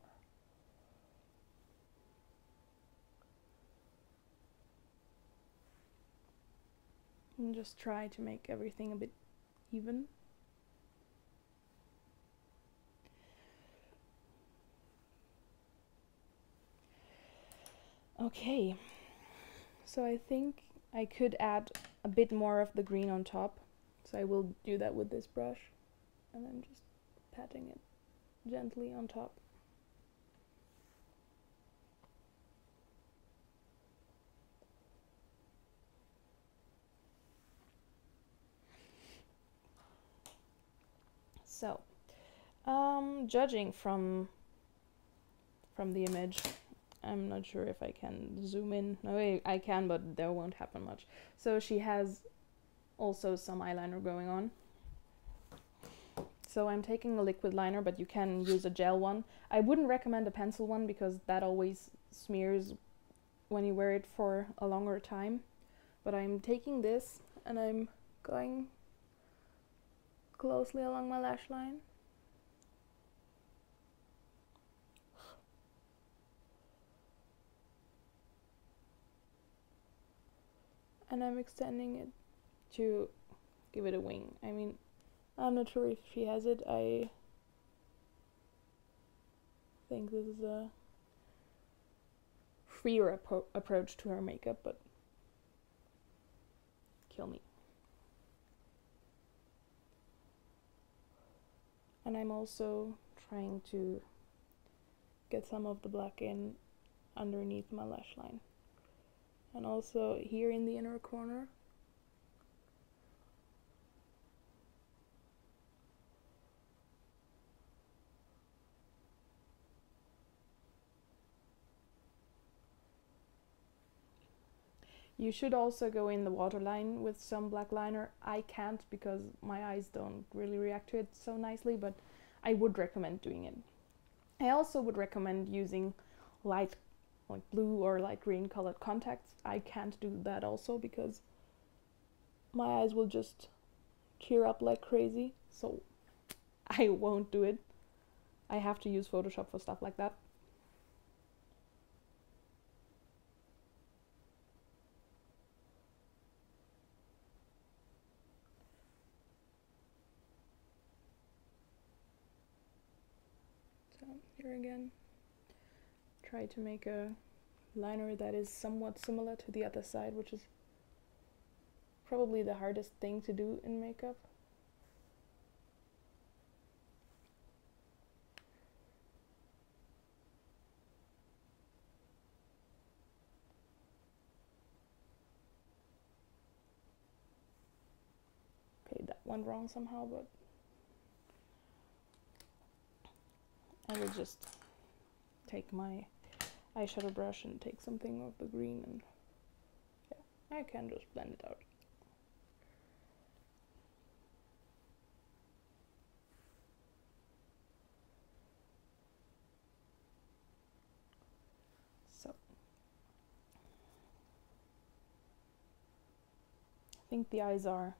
And just try to make everything a bit even. Okay, so I think I could add a bit more of the green on top, so I will do that with this brush, and then just patting it gently on top. So, judging from the image, I'm not sure if I can zoom in. No, I can, but there won't happen much. So she has also some eyeliner going on. So I'm taking a liquid liner, but you can use a gel one. I wouldn't recommend a pencil one because that always smears when you wear it for a longer time. But I'm taking this and I'm going closely along my lash line. And I'm extending it to give it a wing. I mean, I'm not sure if she has it. I think this is a freer approach to her makeup, but kill me. And I'm also trying to get some of the black in underneath my lash line. And also here in the inner corner. You should also go in the waterline with some black liner. I can't because my eyes don't really react to it so nicely, but I would recommend doing it. I also would recommend using light, like blue or light green colored contacts. I can't do that also because my eyes will just tear up like crazy, so I won't do it. I have to use Photoshop for stuff like that. So here again, try to make a liner that is somewhat similar to the other side, which is probably the hardest thing to do in makeup. Okay, that went wrong somehow, but I will just take my eyeshadow brush and take something of the green, and yeah, I can just blend it out. So I think the eyes are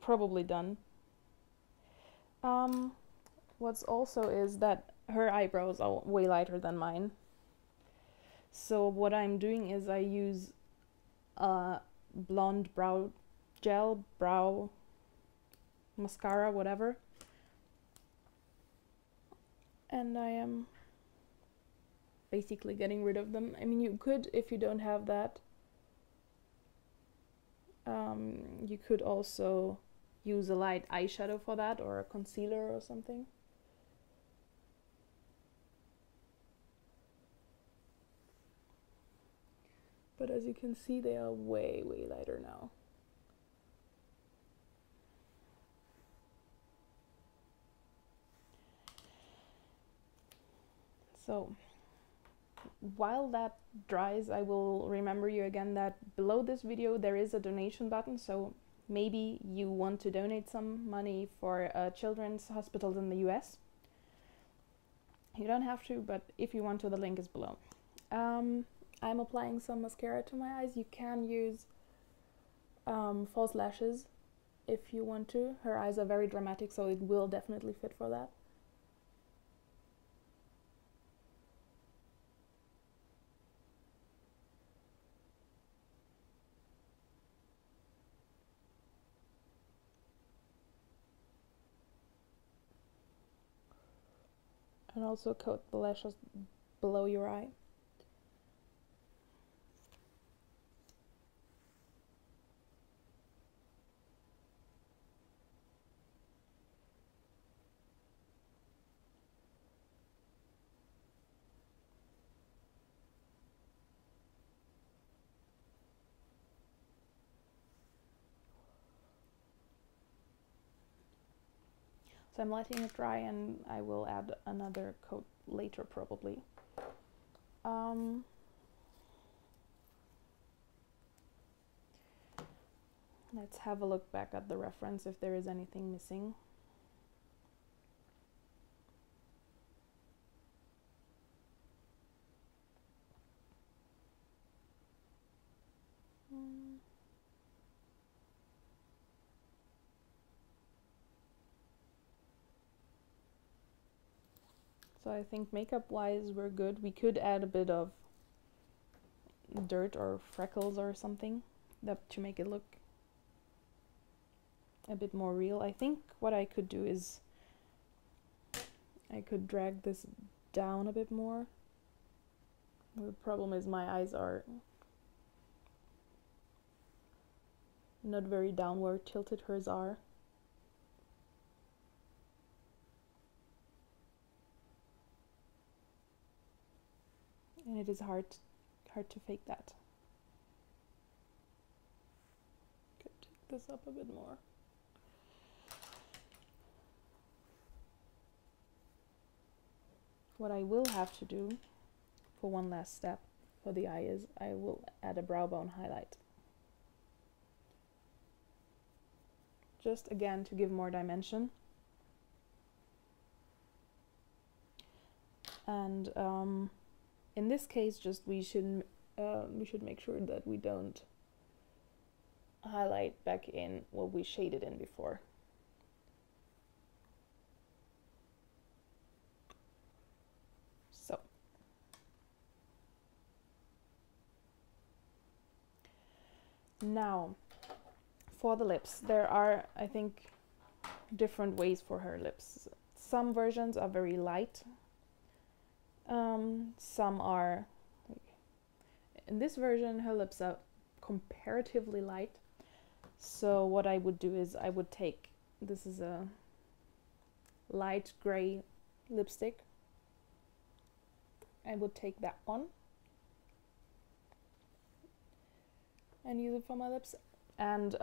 probably done. What's also is that her eyebrows are way lighter than mine. So what I'm doing is I use a blonde brow gel, brow mascara, whatever. And I am basically getting rid of them. I mean, you could, if you don't have that, you could also use a light eyeshadow for that, or a concealer or something. But as you can see, they are way, way lighter now. So while that dries, I will remember you again that below this video there is a donation button, so maybe you want to donate some money for children's hospitals in the US. You don't have to, but if you want to, the link is below. I'm applying some mascara to my eyes. You can use false lashes if you want to. Her eyes are very dramatic, so it will definitely fit for that. And also coat the lashes below your eye. So I'm letting it dry, and I will add another coat later probably. Let's have a look back at the reference if there is anything missing. So I think makeup wise we're good. We could add a bit of dirt or freckles or something that to make it look a bit more real. I think what I could do is I could drag this down a bit more. The problem is my eyes are not very downward tilted, hers are. And it is hard to fake that. Could take this up a bit more. What I will have to do for one last step for the eye is I will add a brow bone highlight. Just again to give more dimension. And in this case, just we should make sure that we don't highlight back in what we shaded in before. So now for the lips, there are, I think, different ways for her lips. Some versions are very light. Some are, in this version, her lips are comparatively light. So what I would do is I would take, this is a light gray lipstick. I would take that one and use it for my lips, and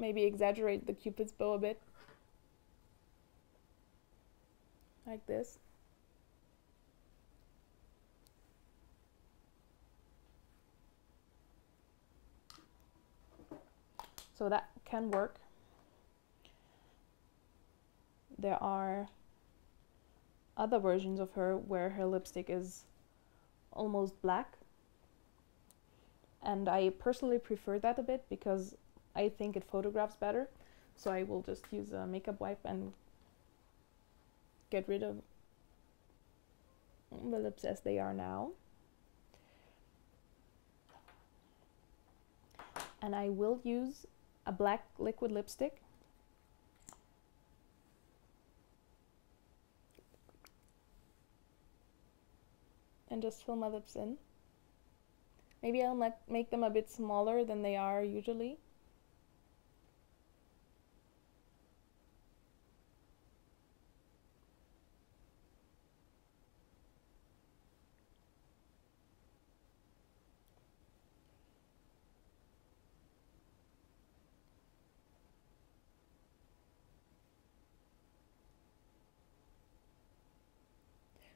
maybe exaggerate the Cupid's bow a bit. Like this. So that can work. There are other versions of her where her lipstick is almost black. And I personally prefer that a bit because I think it photographs better. So I will just use a makeup wipe and get rid of the lips as they are now. And I will use a black liquid lipstick. And just fill my lips in. Maybe I'll make them a bit smaller than they are usually.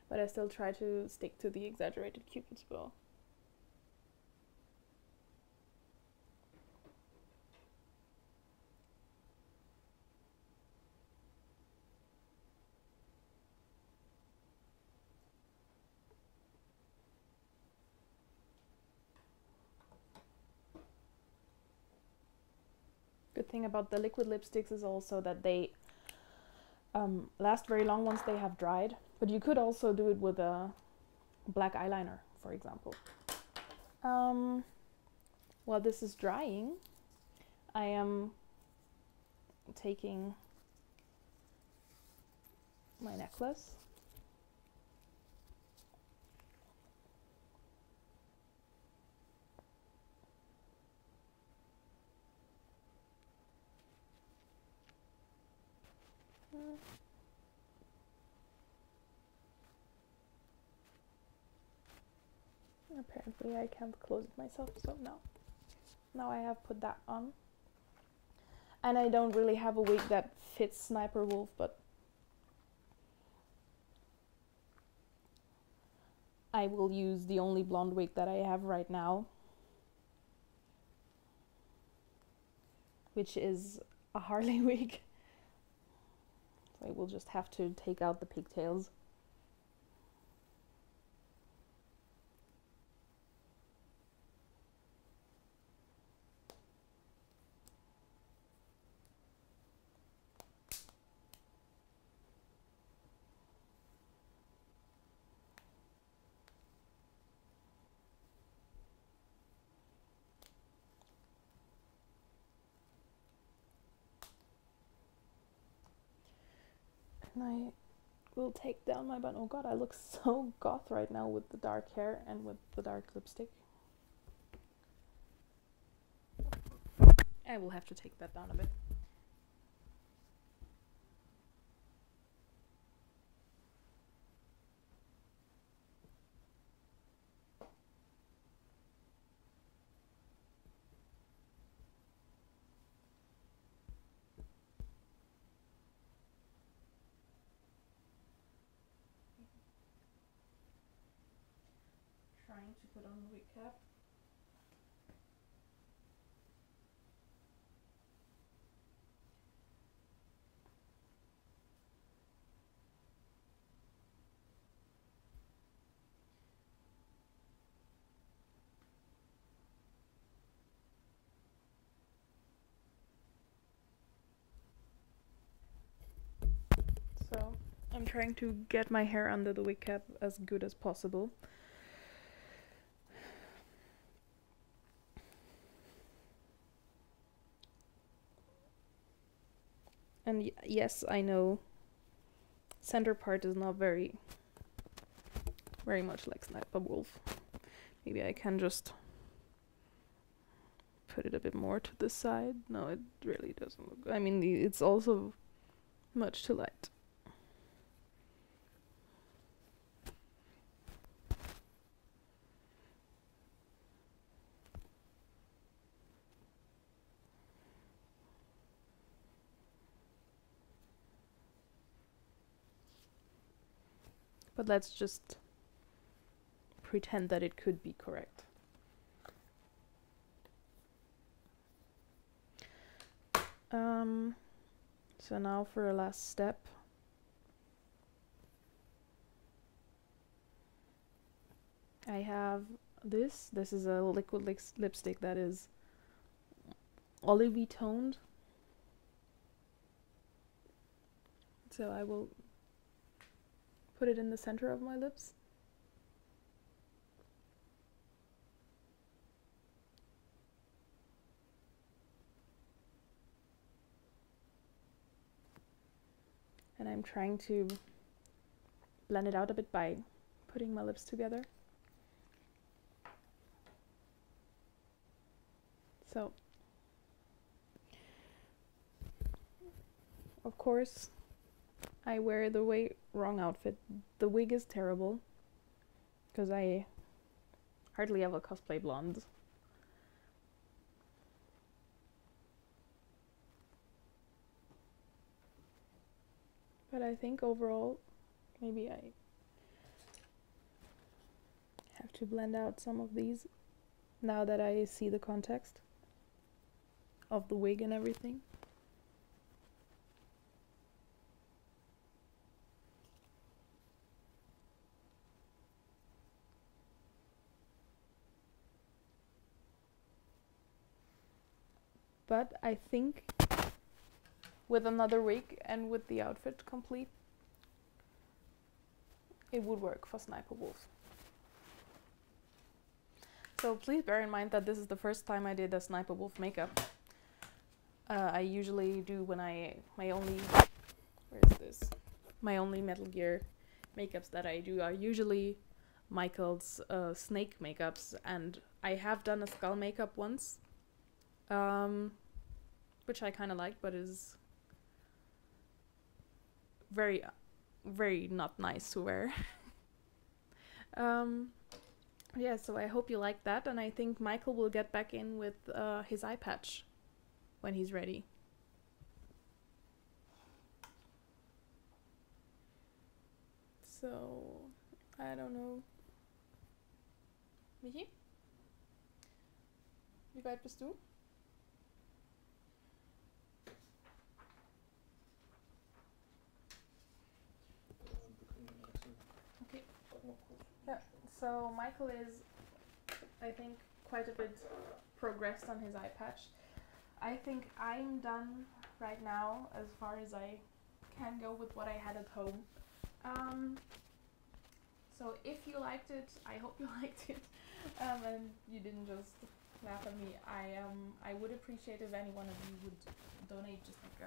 But I still try to stick to the exaggerated Cupid's bow. Good thing about the liquid lipsticks is also that they last very long once they have dried. But you could also do it with a black eyeliner, for example. While this is drying, I am taking my necklace . Apparently I can't close it myself, so now I have put that on. And I don't really have a wig that fits Sniper Wolf, but I will use the only blonde wig that I have right now, which is a Harley wig. So I will just have to take out the pigtails. And I will take down my bun. Oh god, I look so goth right now with the dark hair and with the dark lipstick. I will have to take that down a bit. Trying to put on the wig cap. So I'm trying to get my hair under the wig cap as good as possible. And yes, I know center part is not very much like Sniper Wolf. Maybe I can just put it a bit more to the side. No, it really doesn't look. I mean, it's also much too light. But let's just pretend that it could be correct. So now for a last step. I have this. This is a liquid lipstick that is olivey toned. So I will put it in the center of my lips. And I'm trying to blend it out a bit by putting my lips together. So, of course, I wear the wrong outfit. The wig is terrible because I hardly ever cosplay blondes. But I think overall, maybe I have to blend out some of these now that I see the context of the wig and everything. But I think with another wig and with the outfit complete, it would work for Sniper Wolf. So please bear in mind that this is the first time I did a Sniper Wolf makeup. I usually do when my only Metal Gear makeups that I do are usually Michael's Snake makeups, and I have done a skull makeup once, which I kind of like, but is very, very not nice to wear. Yeah, so I hope you like that, and I think Michael will get back in with his eye patch when he's ready. So, I don't know. Michi? Wie weit bist du? Okay. Yeah, so Michael is, I think, quite a bit progressed on his eyepatch. I think I'm done right now as far as I can go with what I had at home. So if you liked it, I hope you liked it, and you didn't just laugh at me. I would appreciate if any one of you would donate just like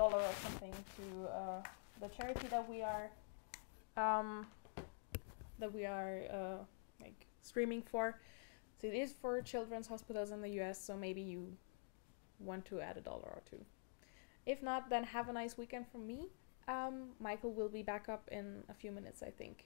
$1 or something to the charity that we are like streaming for. So it is for children's hospitals in the US, so maybe you want to add $1 or $2. If not, then have a nice weekend from me. Michael will be back up in a few minutes, I think.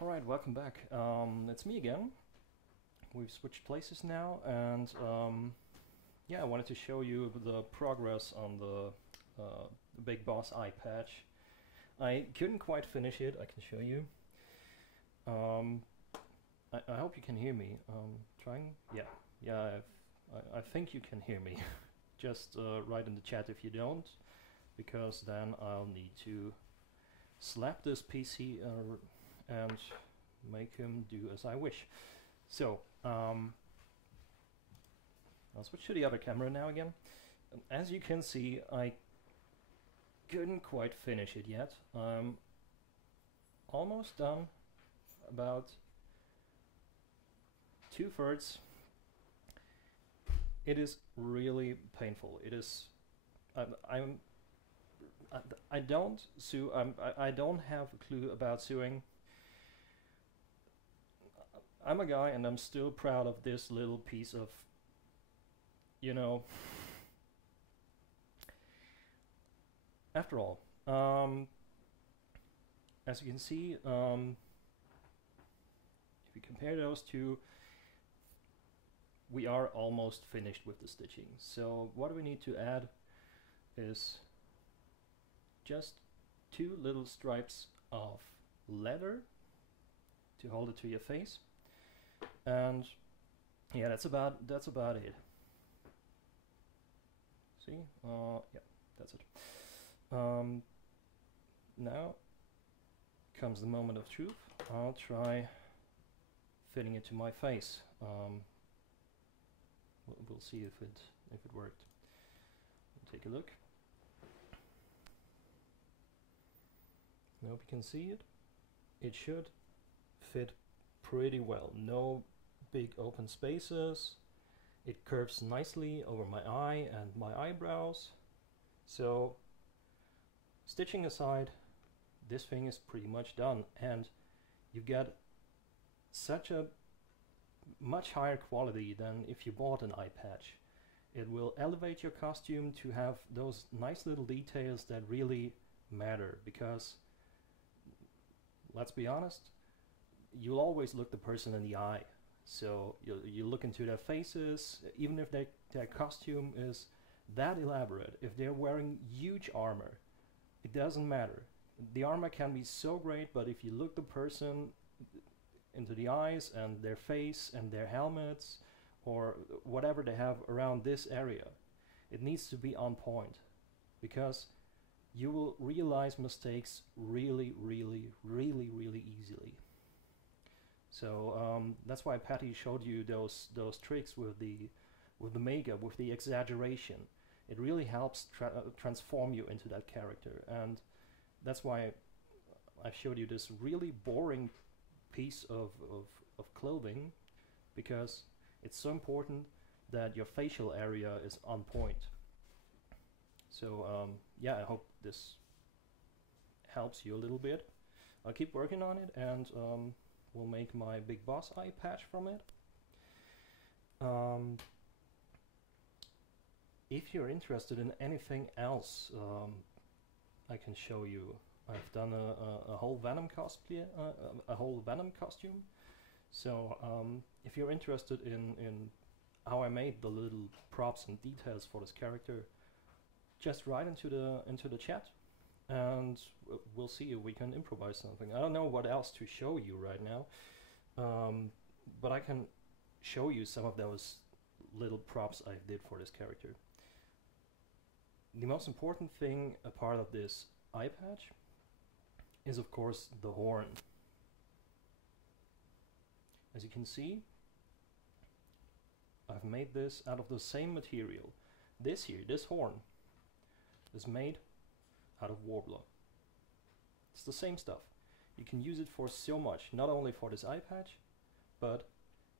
Alright, welcome back. It's me again. We've switched places now, and yeah, I wanted to show you the progress on the Big Boss eye patch. I couldn't quite finish it, I can show you. I hope you can hear me. Trying? Yeah, I think you can hear me. Just write in the chat if you don't, because then I'll need to slap this PC and make him do as I wish. So, I'll switch to the other camera now again. As you can see, I couldn't quite finish it yet. I'm almost done, about 2/3. It is really painful. It is. I don't sew. I don't have a clue about sewing. I'm a guy, and I'm still proud of this little piece of, you know. After all, as you can see, if you compare those two, we are almost finished with the stitching. So what we need to add is just 2 little stripes of leather to hold it to your face, and yeah, that's about it. See, yeah, that's it. Now comes the moment of truth. I'll try fitting it to my face. We'll see if it worked. We'll take a look. I hope you can see it. It should fit pretty well. No big open spaces. It curves nicely over my eye and my eyebrows. So, stitching aside, this thing is pretty much done, and you get such a much higher quality than if you bought an eye patch. It will elevate your costume to have those nice little details that really matter, because let's be honest, you'll always look the person in the eye. So you look into their faces, even if their costume is that elaborate. If they're wearing huge armor, it doesn't matter. The armor can be so great, but if you look the person into the eyes and their face and their helmets or whatever they have around this area, it needs to be on point, because you will realize mistakes really easily. So that's why Patty showed you those tricks with the makeup, with the exaggeration. It really helps transform you into that character, and that's why I showed you this really boring piece of clothing, because it's so important that your facial area is on point. So yeah, I hope this helps you a little bit. I'll keep working on it, and we'll make my Big Boss eye patch from it. If you're interested in anything else, I can show you. I've done a whole Venom cosplay, a whole Venom costume. So if you're interested in how I made the little props and details for this character, just write into the chat, and we'll see if we can improvise something. I don't know what else to show you right now, but I can show you some of those little props I did for this character. The most important thing, a part of this eye patch, is of course the horn. As you can see, I've made this out of the same material. This horn, is made out of warbler. It's the same stuff. You can use it for so much, not only for this eye patch, but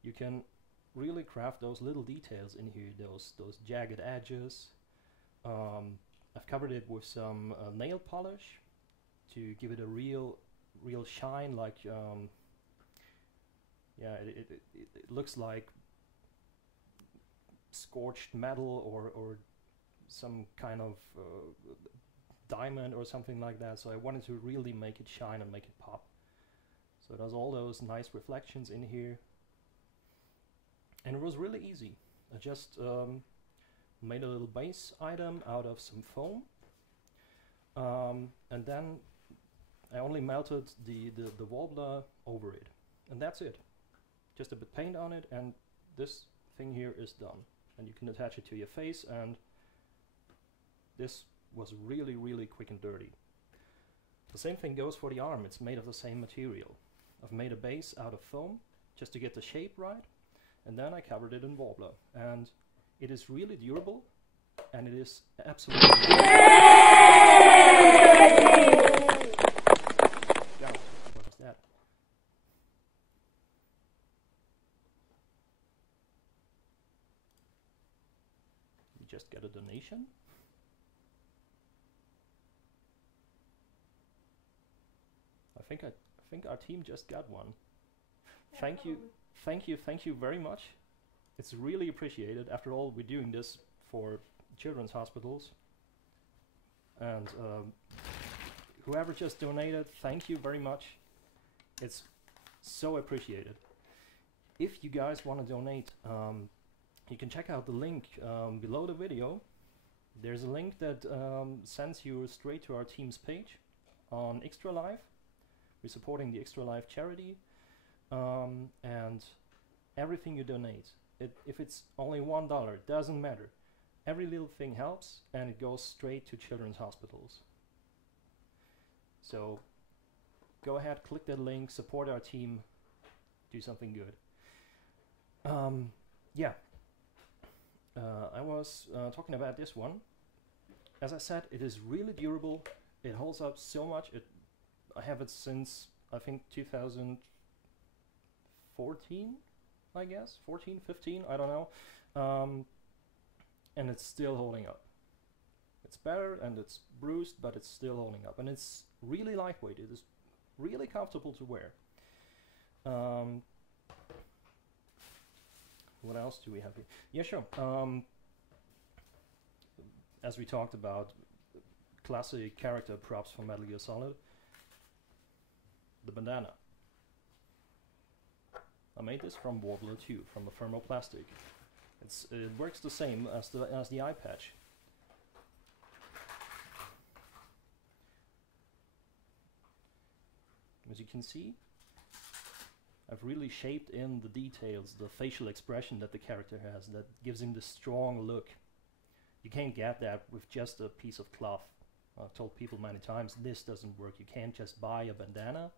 you can really craft those little details in here, those jagged edges. I've covered it with some nail polish to give it a real shine, like yeah, it looks like scorched metal or some kind of diamond or something like that. So I wanted to really make it shine and make it pop. So it has all those nice reflections in here. And it was really easy. I just made a little base item out of some foam. And then I only melted the wobbler over it. And that's it. Just a bit paint on it, and this thing here is done. And you can attach it to your face, and this was really, really quick and dirty. The same thing goes for the arm. It's made of the same material. I've made a base out of foam just to get the shape right, and then I covered it in wobbler. And it is really durable, and it is absolutely... Yeah, what was that? You just got a donation? I think our team just got one. Yeah, Thank you very much. It's really appreciated. After all, we're doing this for children's hospitals. And whoever just donated, thank you very much. It's so appreciated. If you guys want to donate, you can check out the link below the video. There's a link that sends you straight to our team's page on Extra Life. We're supporting the Extra Life charity, and everything you donate, if it's only $1, it doesn't matter. Every little thing helps, and it goes straight to children's hospitals. So go ahead, click that link, support our team, do something good. Yeah, I was talking about this one. As I said, it is really durable. It holds up so much. I have it since, I think, 2014, I guess, 14, 15, I don't know. And it's still holding up. It's better and it's bruised, but it's still holding up. And it's really lightweight. It is really comfortable to wear. What else do we have here? Yeah, sure. As we talked about, classic character props for Metal Gear Solid. The bandana. I made this from wobbler too, from a thermoplastic. It works the same as the eye patch. As you can see, I've really shaped in the details, the facial expression that the character has, that gives him the strong look. You can't get that with just a piece of cloth. I've told people many times, this doesn't work. You can't just buy a bandana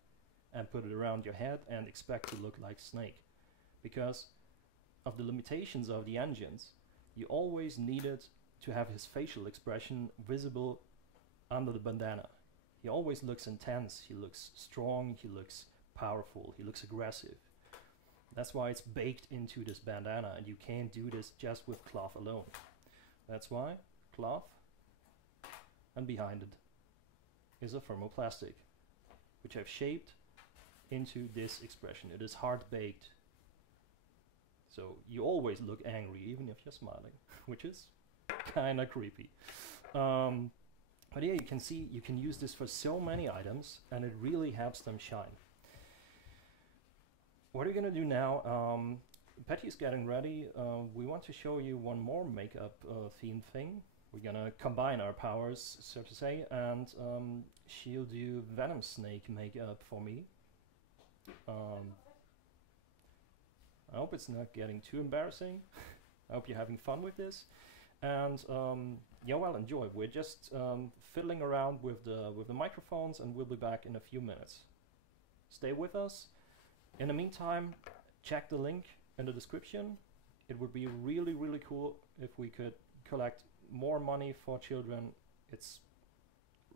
and put it around your head and expect to look like Snake. Because of the limitations of the engines, you always needed to have his facial expression visible under the bandana. He always looks intense, he looks strong, he looks powerful, he looks aggressive. That's why it's baked into this bandana, and you can't do this just with cloth alone. That's why cloth, and behind it is a thermoplastic, which I've shaped into this expression. It is hard baked, so you always look angry even if you're smiling, which is kinda creepy. But yeah, you can see you can use this for so many items, and it really helps them shine. What are we gonna do now? Patty's getting ready. We want to show you one more makeup themed thing. We're gonna combine our powers, so to say, and she'll do Venom Snake makeup for me. I hope it's not getting too embarrassing. I hope you're having fun with this. And yeah, well, enjoy. We're just fiddling around with the microphones, and we'll be back in a few minutes. Stay with us. In the meantime, check the link in the description. It would be really, really cool if we could collect more money for children. It's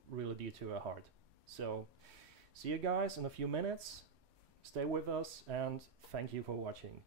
really dear to our heart. So, see you guys in a few minutes. Stay with us, and thank you for watching.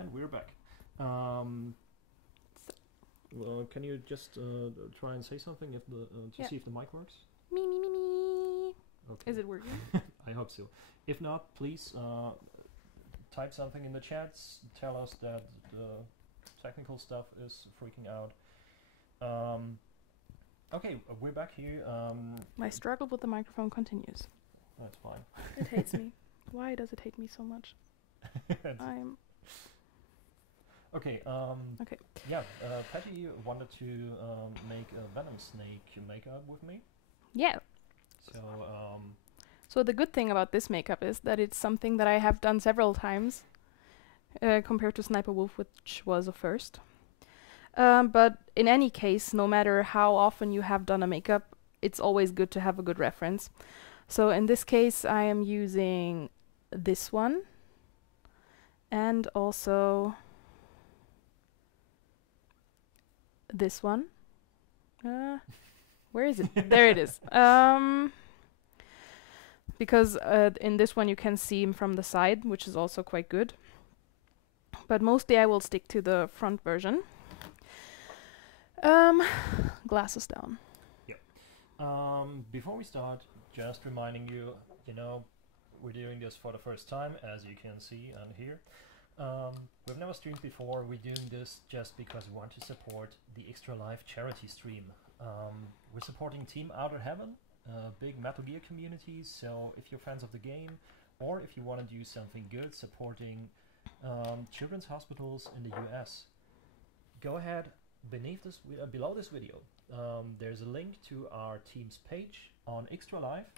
And we're back. Well, can you just try and say something if the to see if the mic works? Me, me, me, me. Okay. Is it working? I hope so. If not, please type something in the chats. Tell us that the technical stuff is freaking out. Okay, we're back here. My struggle with the microphone continues. That's fine. It hates me. Why does it hate me so much? I'm... Okay, Okay. Yeah, Patty wanted to make a Venom Snake makeup with me. Yeah. So, So the good thing about this makeup is that it's something that I have done several times, compared to Sniper Wolf, which was a first. But in any case, no matter how often you have done a makeup, it's always good to have a good reference. So in this case, I am using this one, and also this one. Where is it? There it is. Because in this one you can see him from the side, which is also quite good. But mostly I will stick to the front version. Glasses down. Before we start, just reminding you, you know, we're doing this for the first time, as you can see and hear. We've never streamed before. We're doing this just because we want to support the Extra Life charity stream. We're supporting Team Outer Heaven, a big Metal Gear community, so if you're fans of the game, or if you want to do something good supporting children's hospitals in the US, go ahead. Beneath this, below this video, there's a link to our team's page on Extra Life,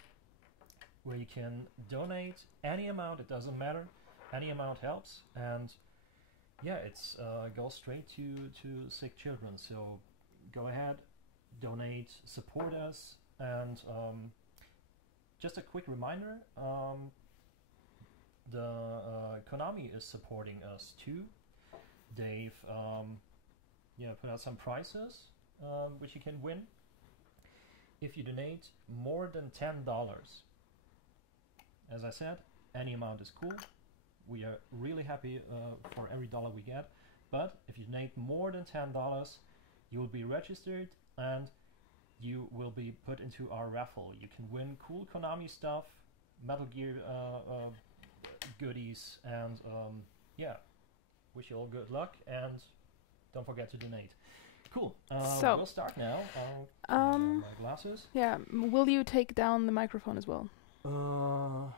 where you can donate any amount. It doesn't matter, any amount helps, and yeah, it's goes straight to sick children. So go ahead, donate, support us, and just a quick reminder: the Konami is supporting us too. They've put out some prizes which you can win if you donate more than $10. As I said, any amount is cool. We are really happy for every dollar we get, but if you donate more than $10, you will be registered and you will be put into our raffle. You can win cool Konami stuff, Metal Gear goodies, and yeah, wish you all good luck, and don't forget to donate. Cool. So we'll start now. My glasses. Yeah. Will you take down the microphone as well? Okay.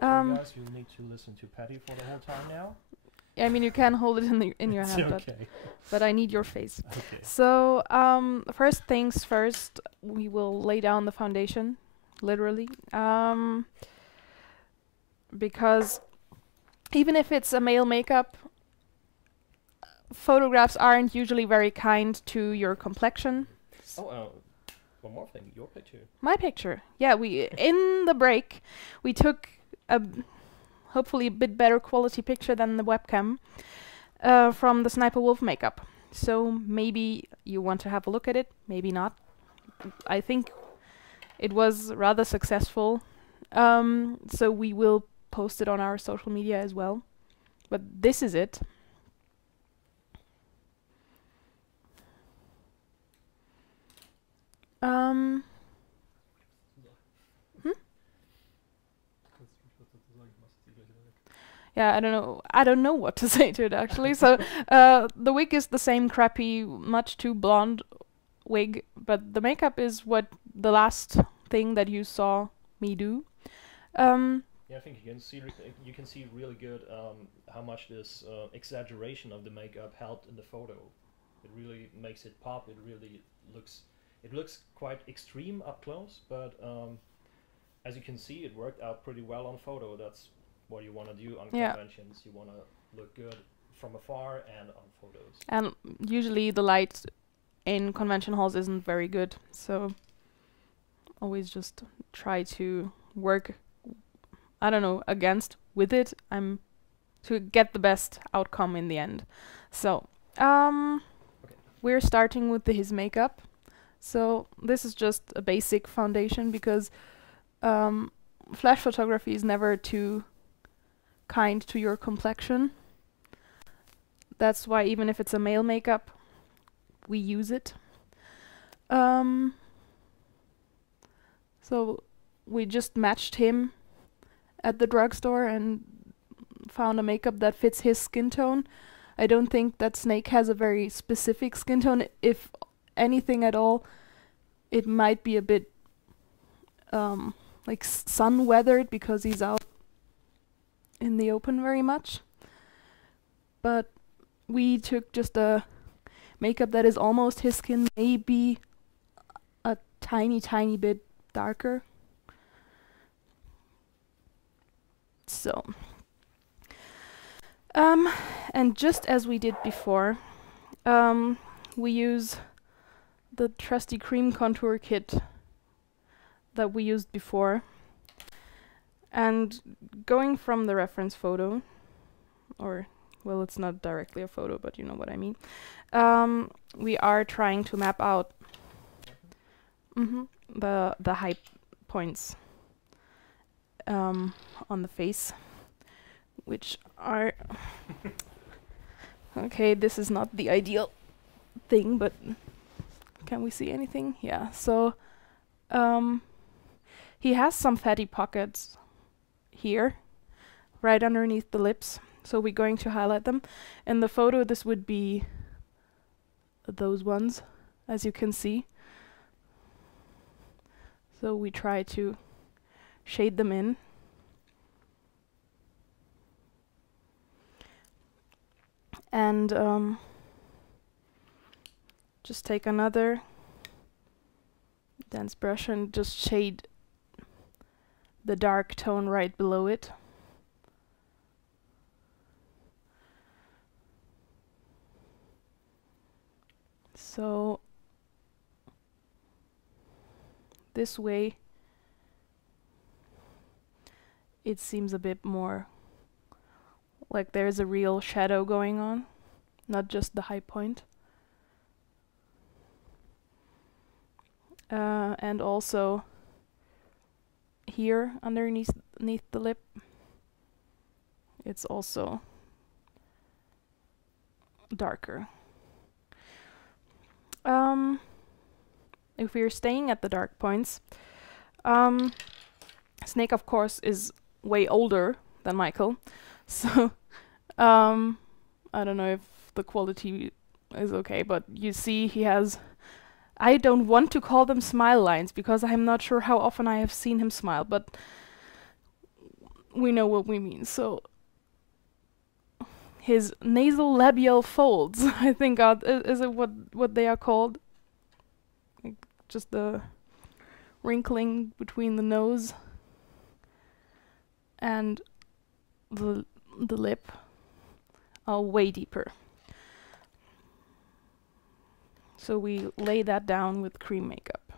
You guys, you'll need to listen to Patty for the whole time now. I mean, you can hold it in your hand, okay. but I need your face. Okay. So, first things first, we will lay down the foundation, literally, because even if it's a male makeup, photographs aren't usually very kind to your complexion. Oh, one more thing, your picture. My picture. Yeah, we in the break, we took a hopefully a bit better quality picture than the webcam from the Sniper Wolf makeup. So maybe you want to have a look at it, maybe not. I think it was rather successful. So we will post it on our social media as well. But this is it. Yeah, I don't know what to say to it actually. So the wig is the same crappy, much too blonde wig, but the makeup is what the last thing that you saw me do. Yeah, I think you can see really good how much this exaggeration of the makeup helped in the photo. It really makes it pop. It really looks quite extreme up close, but as you can see, it worked out pretty well on photo. That's what you want to do on conventions. You want to look good from afar and on photos. And usually the light in convention halls isn't very good, so always just try to work, I don't know, with it. To get the best outcome in the end. So, we're starting with his makeup. So this is just a basic foundation because flash photography is never too kind to your complexion. That's why even if it's a male makeup, we use it. So we just matched him at the drugstore and found a makeup that fits his skin tone. I don't think that Snake has a very specific skin tone. If anything at all, it might be a bit like sun weathered because he's out in the open very much. But we took just a makeup that is almost his skin, maybe a tiny bit darker. So, and just as we did before, we use the trusty cream contour kit that we used before, and going from the reference photo, or well, it's not directly a photo, but you know what I mean. We are trying to map out the high points on the face, which are okay. This is not the ideal thing, but can we see anything? Yeah. So he has some fatty pockets here, right underneath the lips. So we're going to highlight them. In the photo, this would be those ones, as you can see. So we try to shade them in. And just take another dense brush and just shade the dark tone right below it. So this way it seems a bit more like there's a real shadow going on, not just the high point. And also here underneath the lip, it's also darker. If we're staying at the dark points, Snake of course is way older than Michael, so I don't know if the quality is okay, but you see he has, I don't want to call them smile lines because I'm not sure how often I have seen him smile, but we know what we mean. So his nasal labial folds, I think, is it what they are called? Like just the wrinkling between the nose and the lip are way deeper. So we lay that down with cream makeup.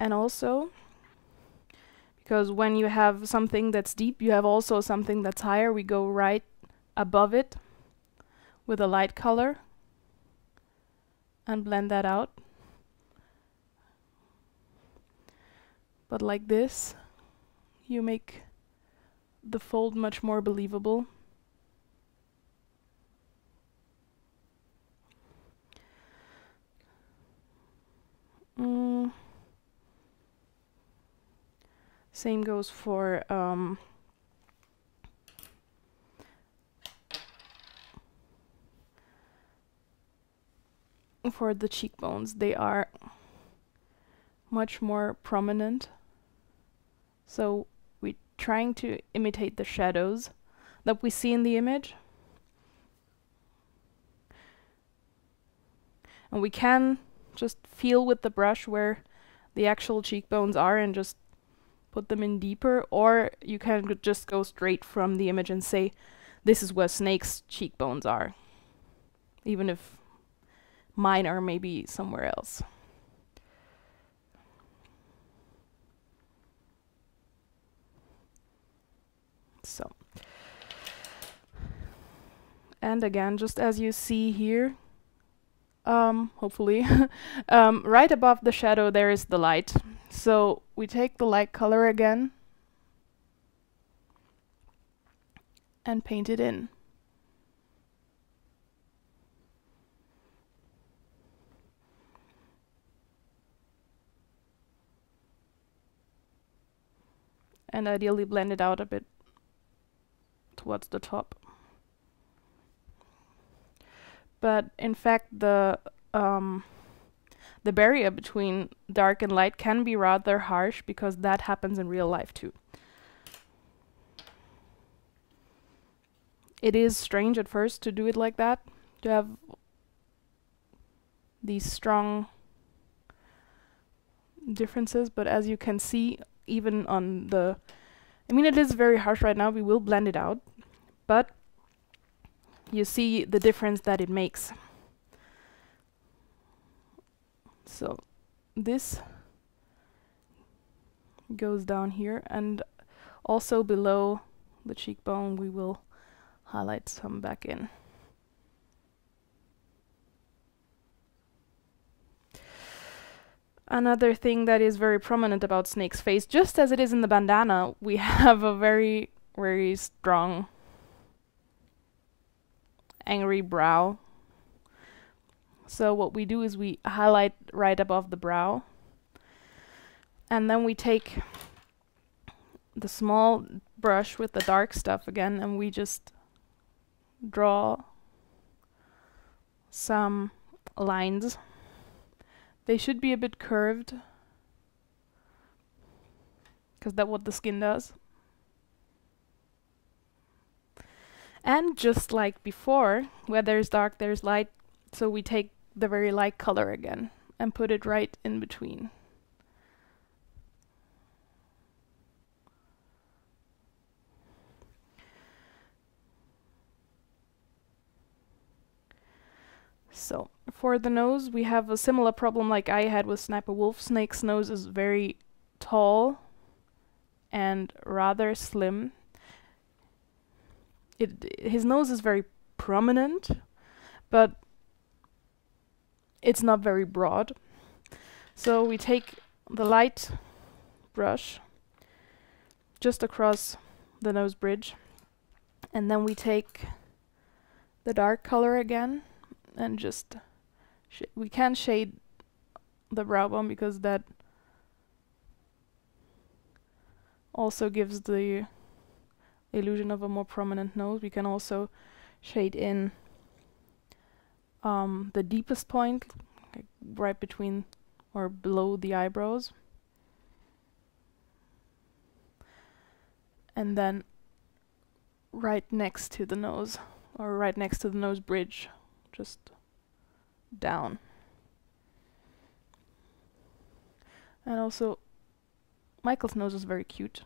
And also, because when you have something that's deep, you have also something that's higher, we go right above it with a light color and blend that out. But like this, you make the fold much more believable. Same goes for the cheekbones. They are much more prominent. So we're trying to imitate the shadows that we see in the image. And we can just feel with the brush where the actual cheekbones are and just put them in deeper, or you can just go straight from the image and say, this is where Snake's cheekbones are, even if mine are maybe somewhere else. So, And again, just as you see here, hopefully, right above the shadow there is the light. So we take the light color again and paint it in. And ideally blend it out a bit towards the top. But in fact, the barrier between dark and light can be rather harsh, because that happens in real life too. It is strange at first to do it like that, to have these strong differences, but as you can see, even on the, I mean, it is very harsh right now, we will blend it out, but you see the difference that it makes. So this goes down here, and also below the cheekbone we will highlight some back in. Another thing that is very prominent about Snake's face, just as it is in the bandana, we have a very, very strong angry brow. So what we do is we highlight right above the brow, and then we take the small brush with the dark stuff again, and we just draw some lines. They should be a bit curved, because that's what the skin does. And just like before, where there's dark, there's light, so we take the very light color again and put it right in between. So for the nose, we have a similar problem like I had with Sniper Wolf. Snake's nose is very tall and rather slim. His nose is very prominent, but it's not very broad. So we take the light brush just across the nose bridge, and then we take the dark color again, and just we can shade the brow bone, because that also gives the illusion of a more prominent nose. We can also shade in the deepest point, like right between or below the eyebrows, and then right next to the nose, or right next to the nose bridge, just down. And also Michael's nose is very cute,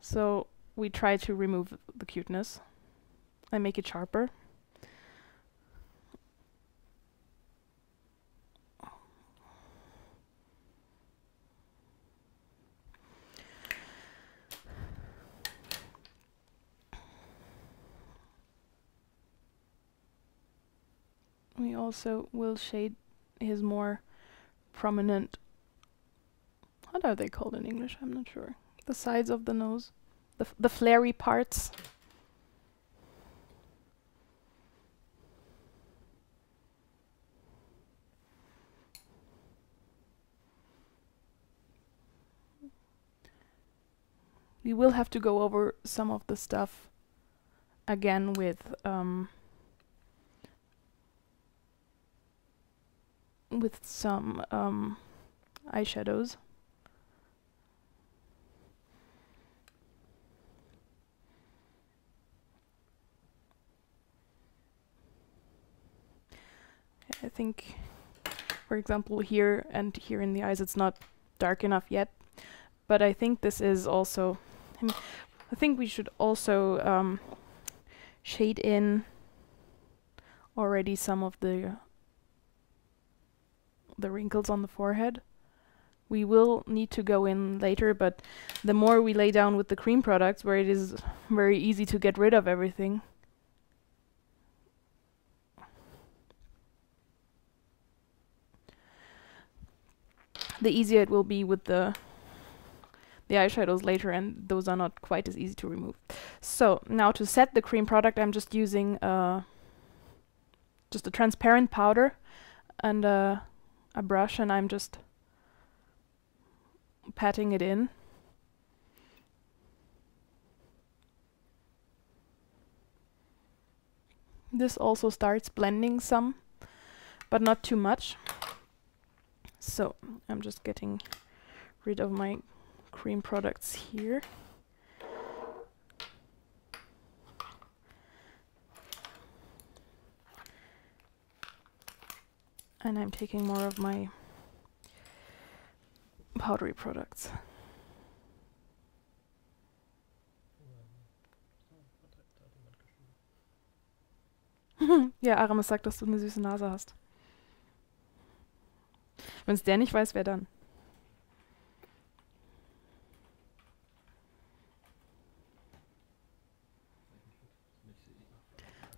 so we try to remove the cuteness and make it sharper. We also will shade his more prominent, what are they called in English? I'm not sure. The sides of the nose, the flary parts. We will have to go over some of the stuff again with some eyeshadows. I think, for example, here and here in the eyes, it's not dark enough yet, but I think this is also, I think we should also shade in already some of the wrinkles on the forehead. We will need to go in later, but the more we lay down with the cream products, where it is very easy to get rid of everything, the easier it will be with the eyeshadows later, and those are not quite as easy to remove. So now to set the cream product, I'm just using just a transparent powder and a brush, and I'm just patting it in. This also starts blending some, but not too much. So I'm just getting rid of my cream products here. And I'm taking more of my powdery products. Ja, Aramis sagt, dass du eine süße Nase hast. Wenn es der nicht weiß, wer dann?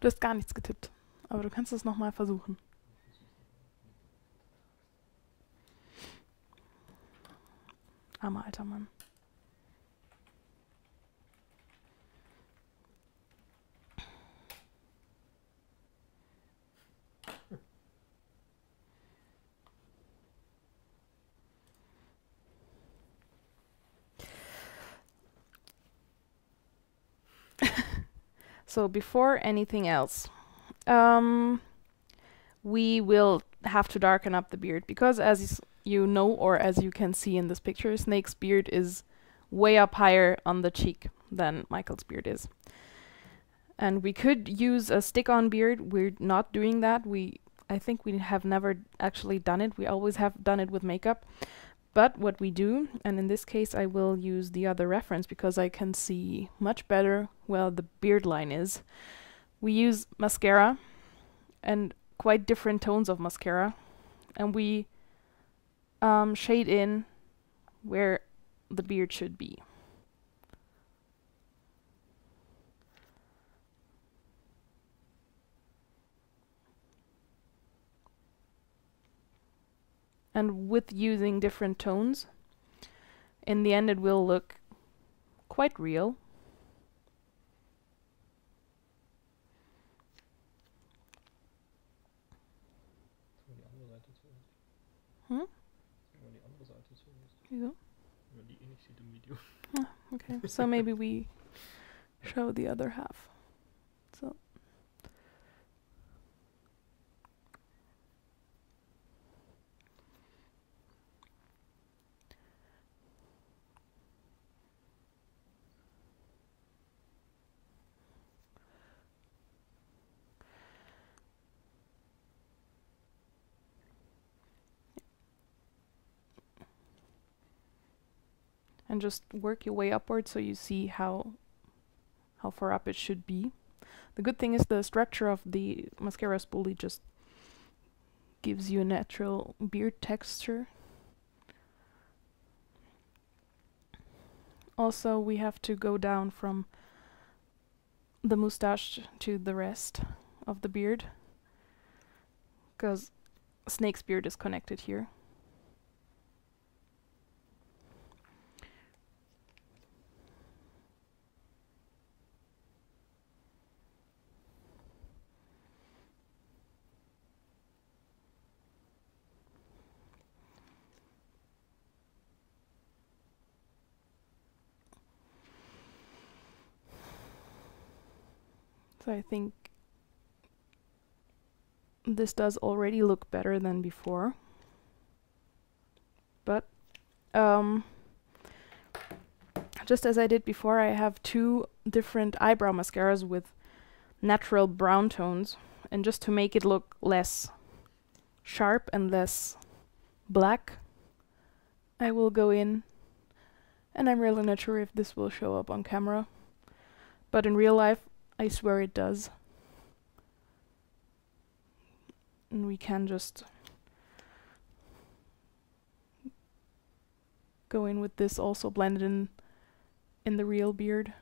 Du hast gar nichts getippt, aber du kannst es nochmal versuchen. Armer alter Mann. So before anything else, we will have to darken up the beard, because as you know, or as you can see in this picture, Snake's beard is way up higher on the cheek than Michael's beard is. And we could use a stick-on beard. We're not doing that. I think we have never actually done it. We always have done it with makeup. But what we do, and in this case I will use the other reference because I can see much better where the beard line is. We use mascara, and quite different tones of mascara, and we shade in where the beard should be. And with using different tones, in the end it will look quite real. Wieso? Ah, okay, so maybe we show the other half. So. And just work your way upwards so you see how far up it should be. The good thing is the structure of the mascara spoolie just gives you a natural beard texture. Also, we have to go down from the moustache to the rest of the beard, because Snake's beard is connected here. So I think this does already look better than before. But just as I did before, I have two different eyebrow mascaras with natural brown tones, and just to make it look less sharp and less black, I will go in, and I'm really not sure if this will show up on camera, but in real life I swear it does. And we can just go in with this also blended in the real beard.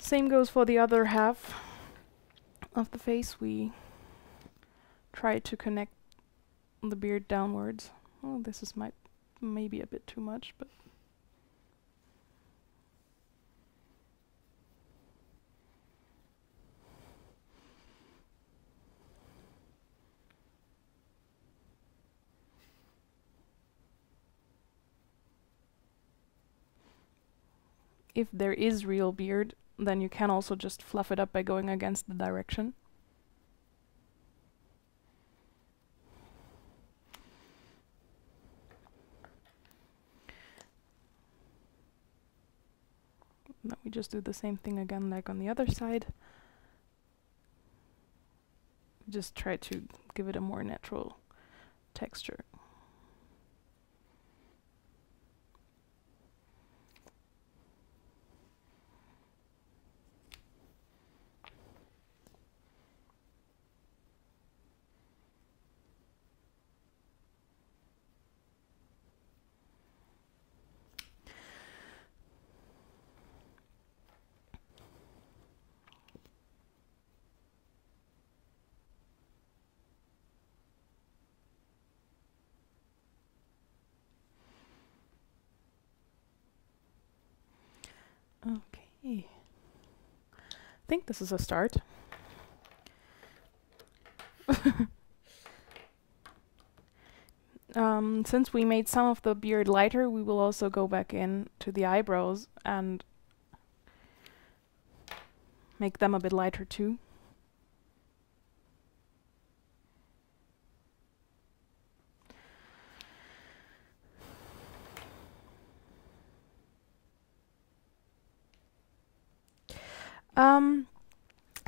Same goes for the other half of the face. We try to connect the beard downwards. Oh, this is maybe a bit too much, but if there is real beard, then you can also just fluff it up by going against the direction. Now we just do the same thing again like on the other side. Just try to give it a more natural texture. Okay. I think this is a start. Since we made some of the beard lighter, we will also go back in to the eyebrows and make them a bit lighter too.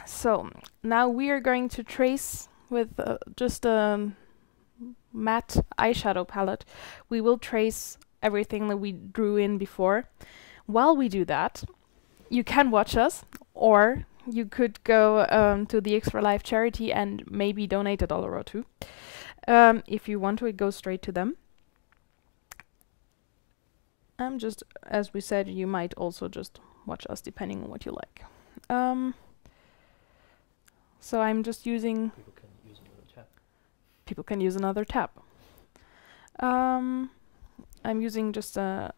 So now we are going to trace with just a matte eyeshadow palette. We will trace everything that we drew in before. While we do that, you can watch us, or you could go to the X for Life charity and maybe donate $1 or $2. If you want to, it goes straight to them. Just as we said, you might also just watch us depending on what you like. So I'm just using... People can use another tab. I'm using just a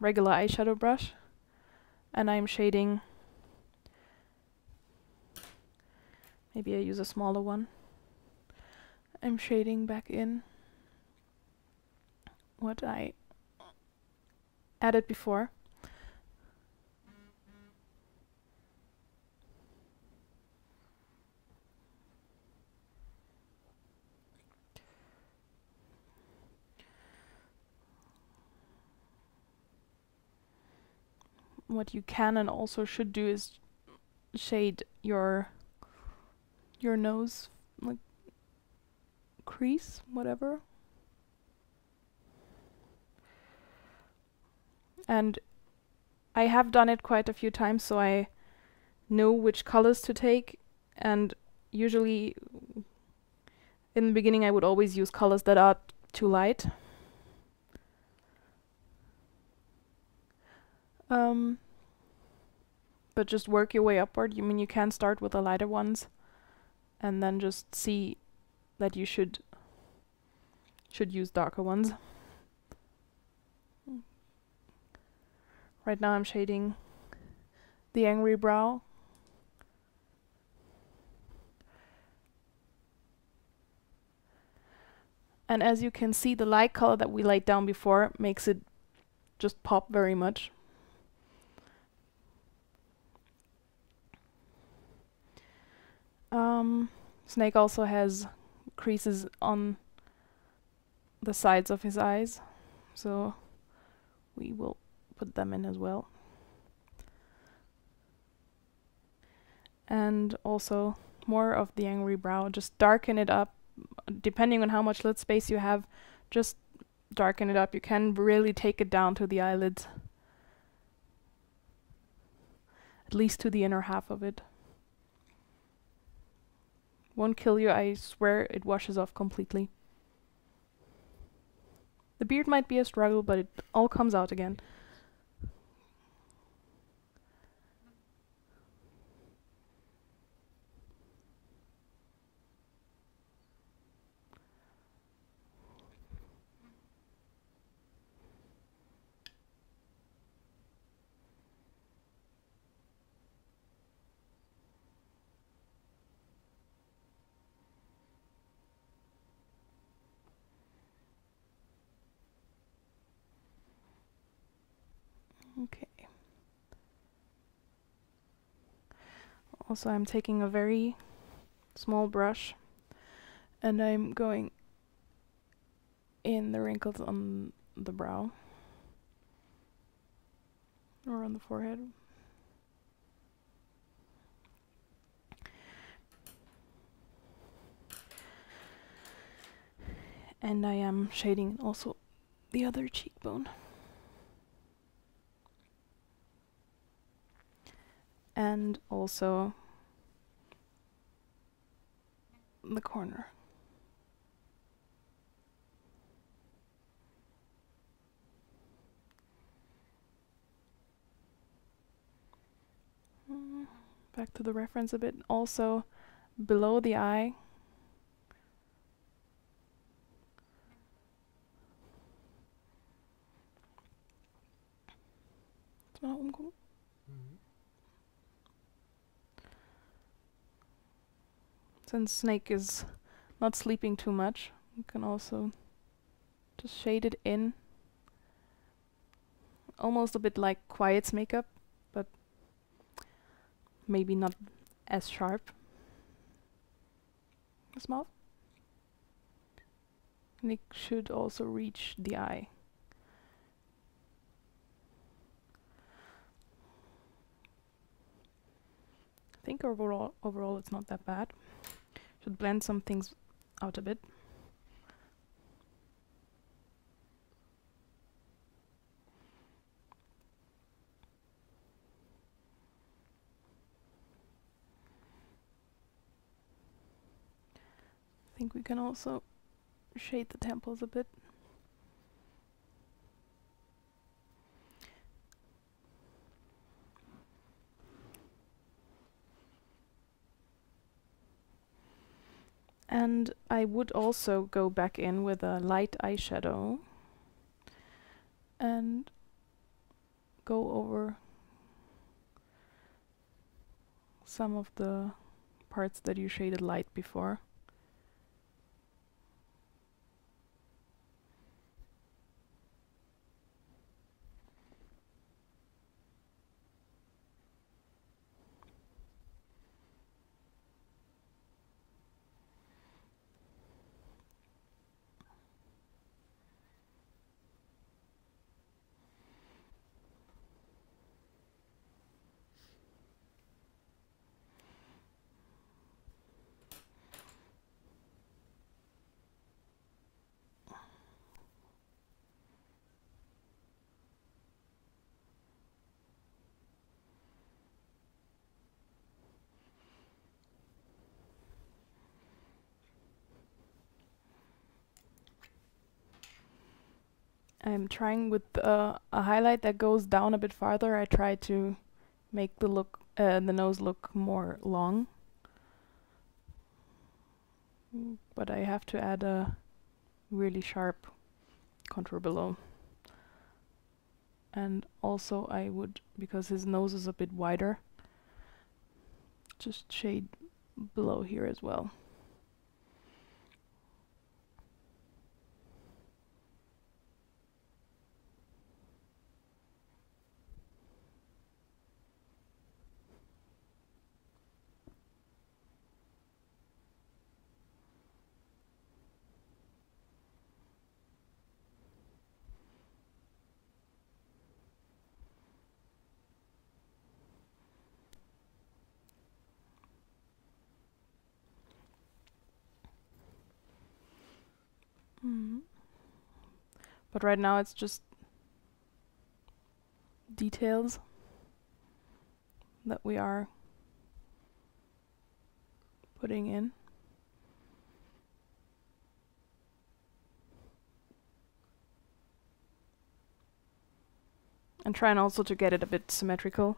regular eyeshadow brush, and I'm shading... Maybe I use a smaller one. I'm shading back in what I added before. What you can and also should do is shade your nose, like crease, whatever. And I have done it quite a few times, so I know which colors to take, and usually in the beginning I would always use colors that are too light. But just work your way upward. You can start with the lighter ones and then just see that you should use darker ones. Right now I'm shading the angry brow. And as you can see, the light color that we laid down before makes it just pop very much. Snake also has creases on the sides of his eyes, so we will put them in as well. And also more of the angry brow, just darken it up. Depending on how much lid space you have, just darken it up. You can really take it down to the eyelids, at least to the inner half of it. Won't kill you, I swear it washes off completely. The beard might be a struggle, but it all comes out again. Also, I'm taking a very small brush and I'm going in the wrinkles on the brow or on the forehead. And I am shading also the other cheekbone. And also the corner. Back to the reference a bit. Also below the eye. Since Snake is not sleeping too much, you can also just shade it in. Almost a bit like Quiet's makeup, but maybe not as sharp. His mouth. And it should also reach the eye. I think overall it's not that bad. Should blend some things out a bit. I think we can also shade the temples a bit. And I would also go back in with a light eyeshadow and go over some of the parts that you shaded light before. I'm trying with a highlight that goes down a bit farther. I try to make the nose look more long. But I have to add a really sharp contour below. And also I would, because his nose is a bit wider, just shade below here as well. But right now it's just details that we are putting in. And trying also to get it a bit symmetrical.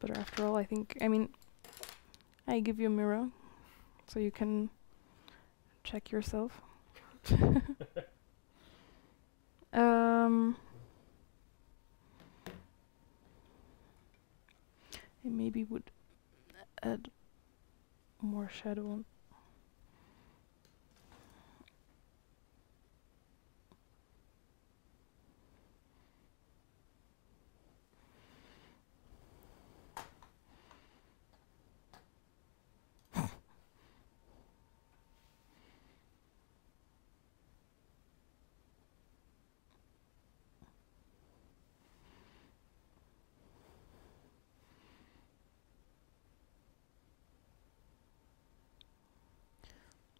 But after all, I mean, I give you a mirror so you can check yourself. I maybe would add more shadow on.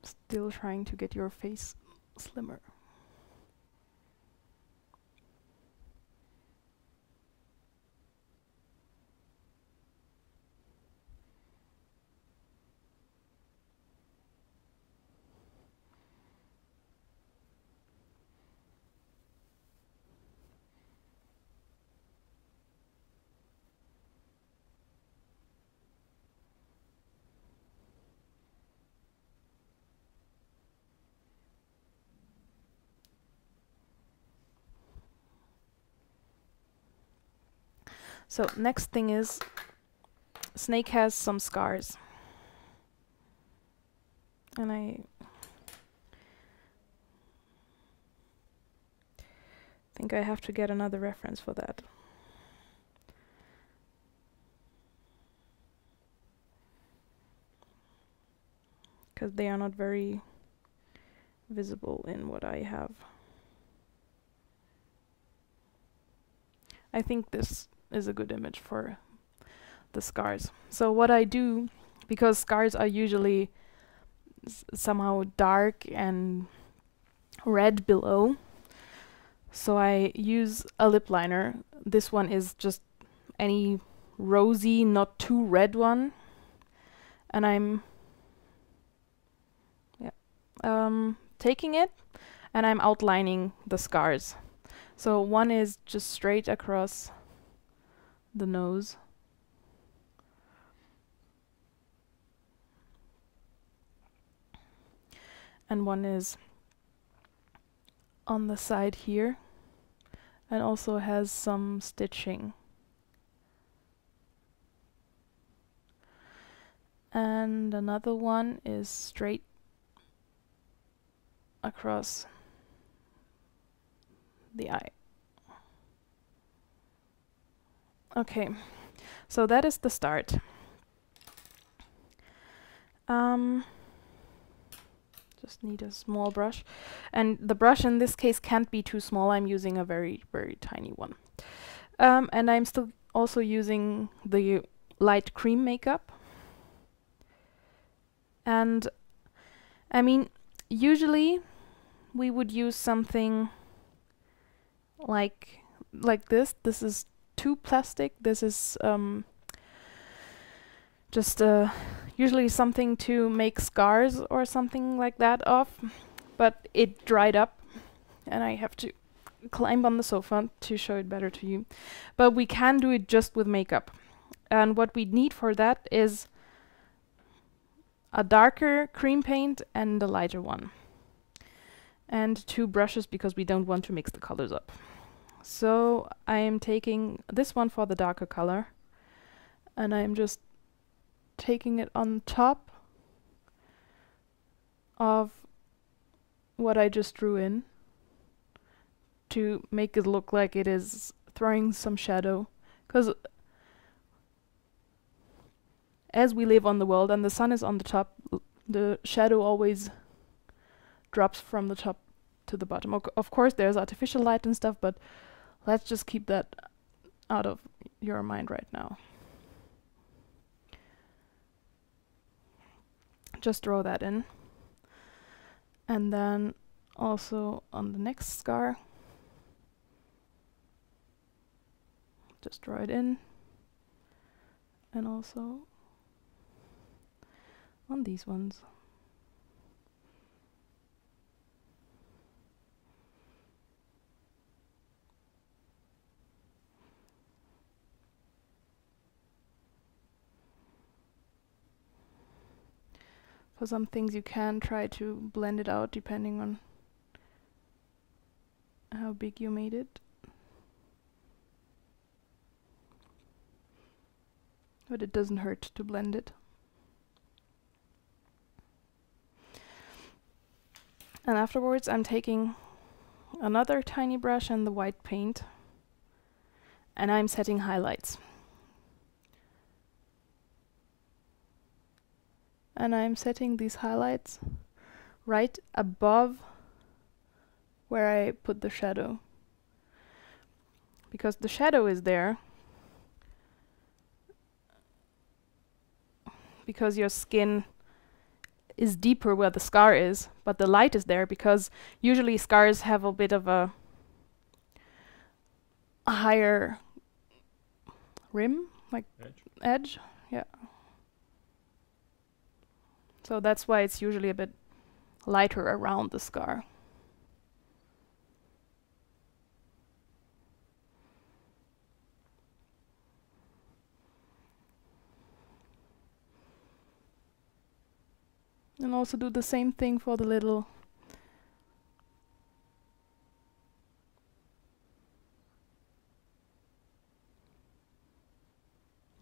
Still trying to get your face slimmer. So next thing is, Snake has some scars. And I think I have to get another reference for that. Because they are not very visible in what I have. I think this is a good image for the scars. So what I do, because scars are usually somehow dark and red below, so I use a lip liner. This one is just any rosy, not too red one, and I'm taking it and I'm outlining the scars. So one is just straight across the nose. And one is on the side here and also has some stitching. And another one is straight across the eye. Okay, so that is the start. Just need a small brush, and the brush in this case can't be too small. I'm using a very, very tiny one. And I'm still also using the light cream makeup. And I mean, usually we would use something like this. This is too plastic. This is just usually something to make scars or something like that off, but it dried up and I have to climb on the sofa to show it better to you. But we can do it just with makeup, and what we need for that is a darker cream paint and a lighter one, and 2 brushes because we don't want to mix the colors up. So I am taking this one for the darker color, and I'm just taking it on top of what I just drew in to make it look like it is throwing some shadow, because as we live on the world and the sun is on the top, the shadow always drops from the top to the bottom. Of course there's artificial light and stuff, but let's just keep that out of your mind right now. Just draw that in, and then also on the next scar, just draw it in, and also on these ones. For some things you can try to blend it out depending on how big you made it. But it doesn't hurt to blend it. And afterwards I'm taking another tiny brush and the white paint, and I'm setting highlights. And I'm setting these highlights right above where I put the shadow, because the shadow is there because your skin is deeper where the scar is, but the light is there because usually scars have a bit of a higher rim, like edge. Yeah. So that's why it's usually a bit lighter around the scar. And also do the same thing for the little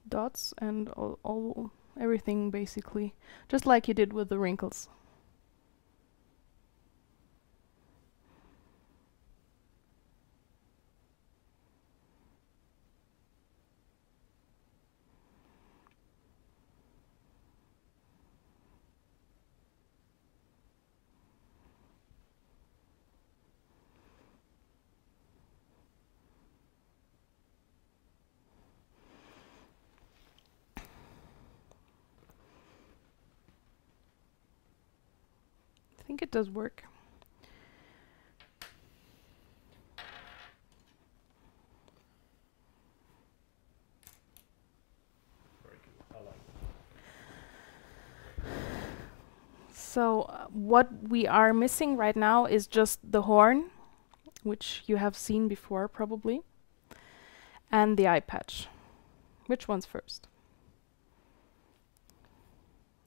dots and all everything basically, just like you did with the wrinkles. I think it does work. Very cool. I like it. So what we are missing right now is just the horn, which you have seen before probably, and the eye patch. Which one's first?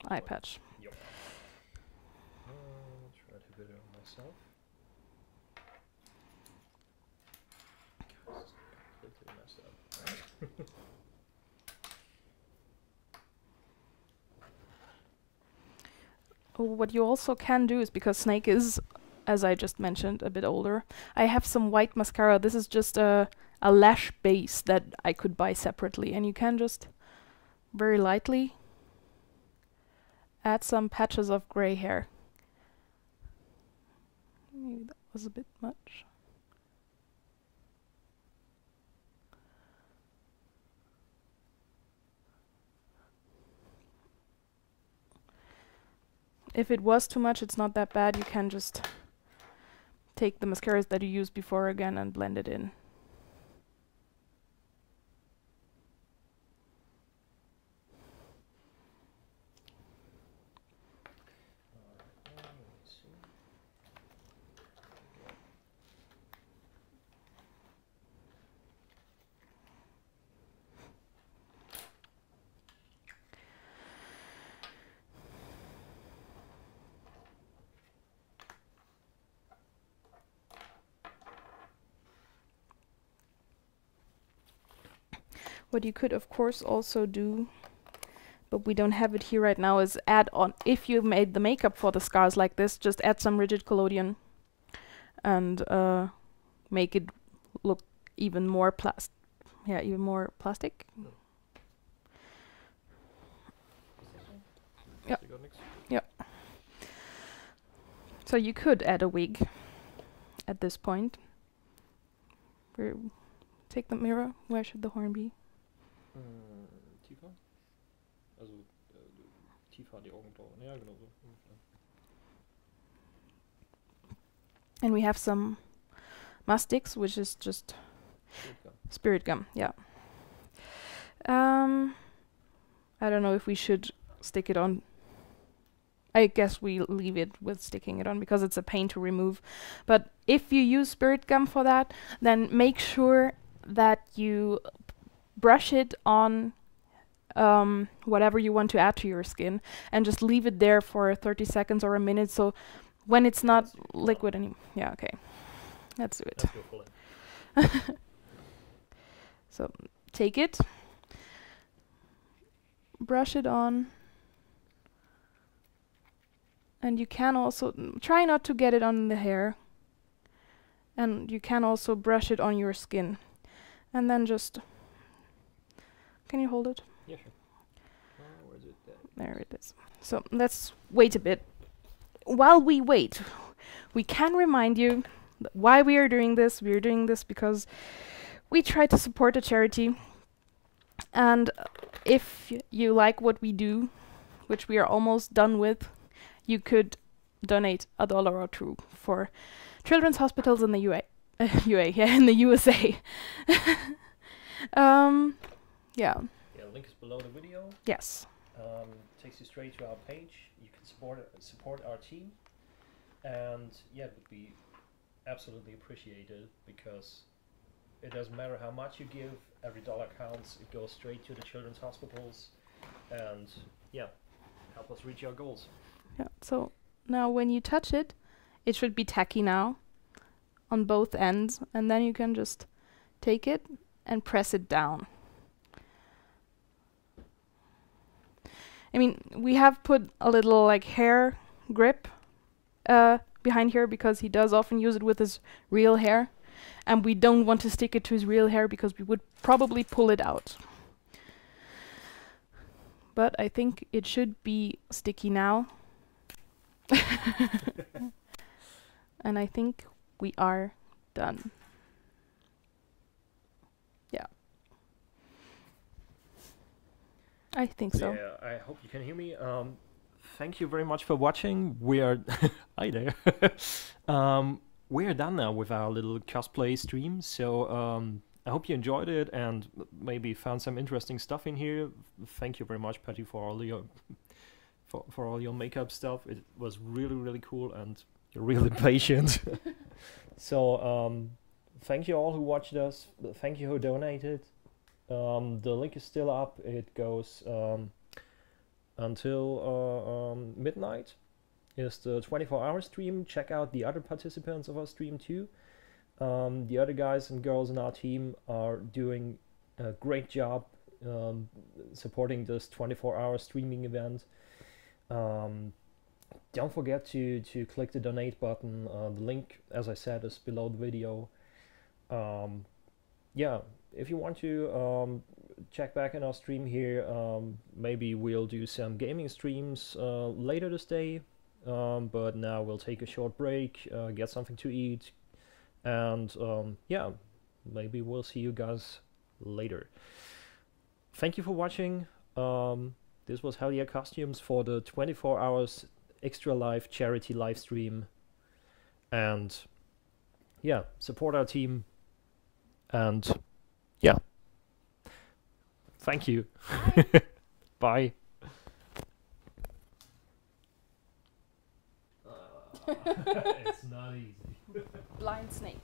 Eye patch. Yep. I'll try to get it on myself. Completely messed up. What you also can do is, because Snake is, as I just mentioned, a bit older, I have some white mascara. This is just a lash base that I could buy separately, and you can just very lightly add some patches of gray hair. Maybe that was a bit much. If it was too much, it's not that bad. You can just take the mascaras that you used before again and blend it in. What you could, of course, also do, but we don't have it here right now, is add on, if you made the makeup for the scars like this, just add some rigid collodion and make it look even more even more plastic. Yeah. Yeah. So you could add a wig at this point. Take the mirror. Where should the horn be? Tiefer? Also tiefer die Augenbrauen. Ja, genau so. And we have some mastics, which is just spirit gum. Yeah. I don't know if we should stick it on. I guess we leave it with sticking it on because it's a pain to remove. But if you use spirit gum for that, then make sure that you brush it on whatever you want to add to your skin and just leave it there for 30 seconds or a minute, so when it's not liquid anymore. Yeah, okay. Let's do it. Let's go for it. So take it, brush it on, and you can also try not to get it on the hair, and you can also brush it on your skin, and then just, can you hold it? Yeah, sure. Where is it? There it is. So let's wait a bit. While we wait, we can remind you why we are doing this. We are doing this because we try to support a charity, and if you like what we do, which we are almost done with, you could donate $1 or $2 for children's hospitals in the in the USA. Yeah. Yeah, link is below the video. Yes. Takes you straight to our page. You can support our team, and yeah, it would be absolutely appreciated, because it doesn't matter how much you give, every dollar counts. It goes straight to the children's hospitals, and yeah, help us reach our goals. Yeah. So now when you touch it, it should be tacky now on both ends, and then you can just take it and press it down. I mean, we have put a little like hair grip behind here, because he does often use it with his real hair, and we don't want to stick it to his real hair because we would probably pull it out. But I think it should be sticky now. And I think we are done. Yeah. I think so. Yeah, I hope you can hear me. Thank you very much for watching. We are hi there. We are done now with our little cosplay stream. So I hope you enjoyed it and maybe found some interesting stuff in here. Thank you very much, Patty, for all your for all your makeup stuff. It was really cool, and you're really patient. So thank you all who watched us. Thank you who donated. The link is still up. It goes until midnight. It's the 24-hour stream. Check out the other participants of our stream too. The other guys and girls in our team are doing a great job supporting this 24-hour streaming event. Don't forget to click the donate button. The link, as I said, is below the video. Yeah, if you want to check back in our stream here, maybe we'll do some gaming streams later this day, but now we'll take a short break, get something to eat, and yeah, maybe we'll see you guys later. Thank you for watching. This was Hell Yeah Costumes for the 24 hours extra live charity live stream, and yeah, support our team, and yeah, thank you. Bye. It's not easy. Blind snake.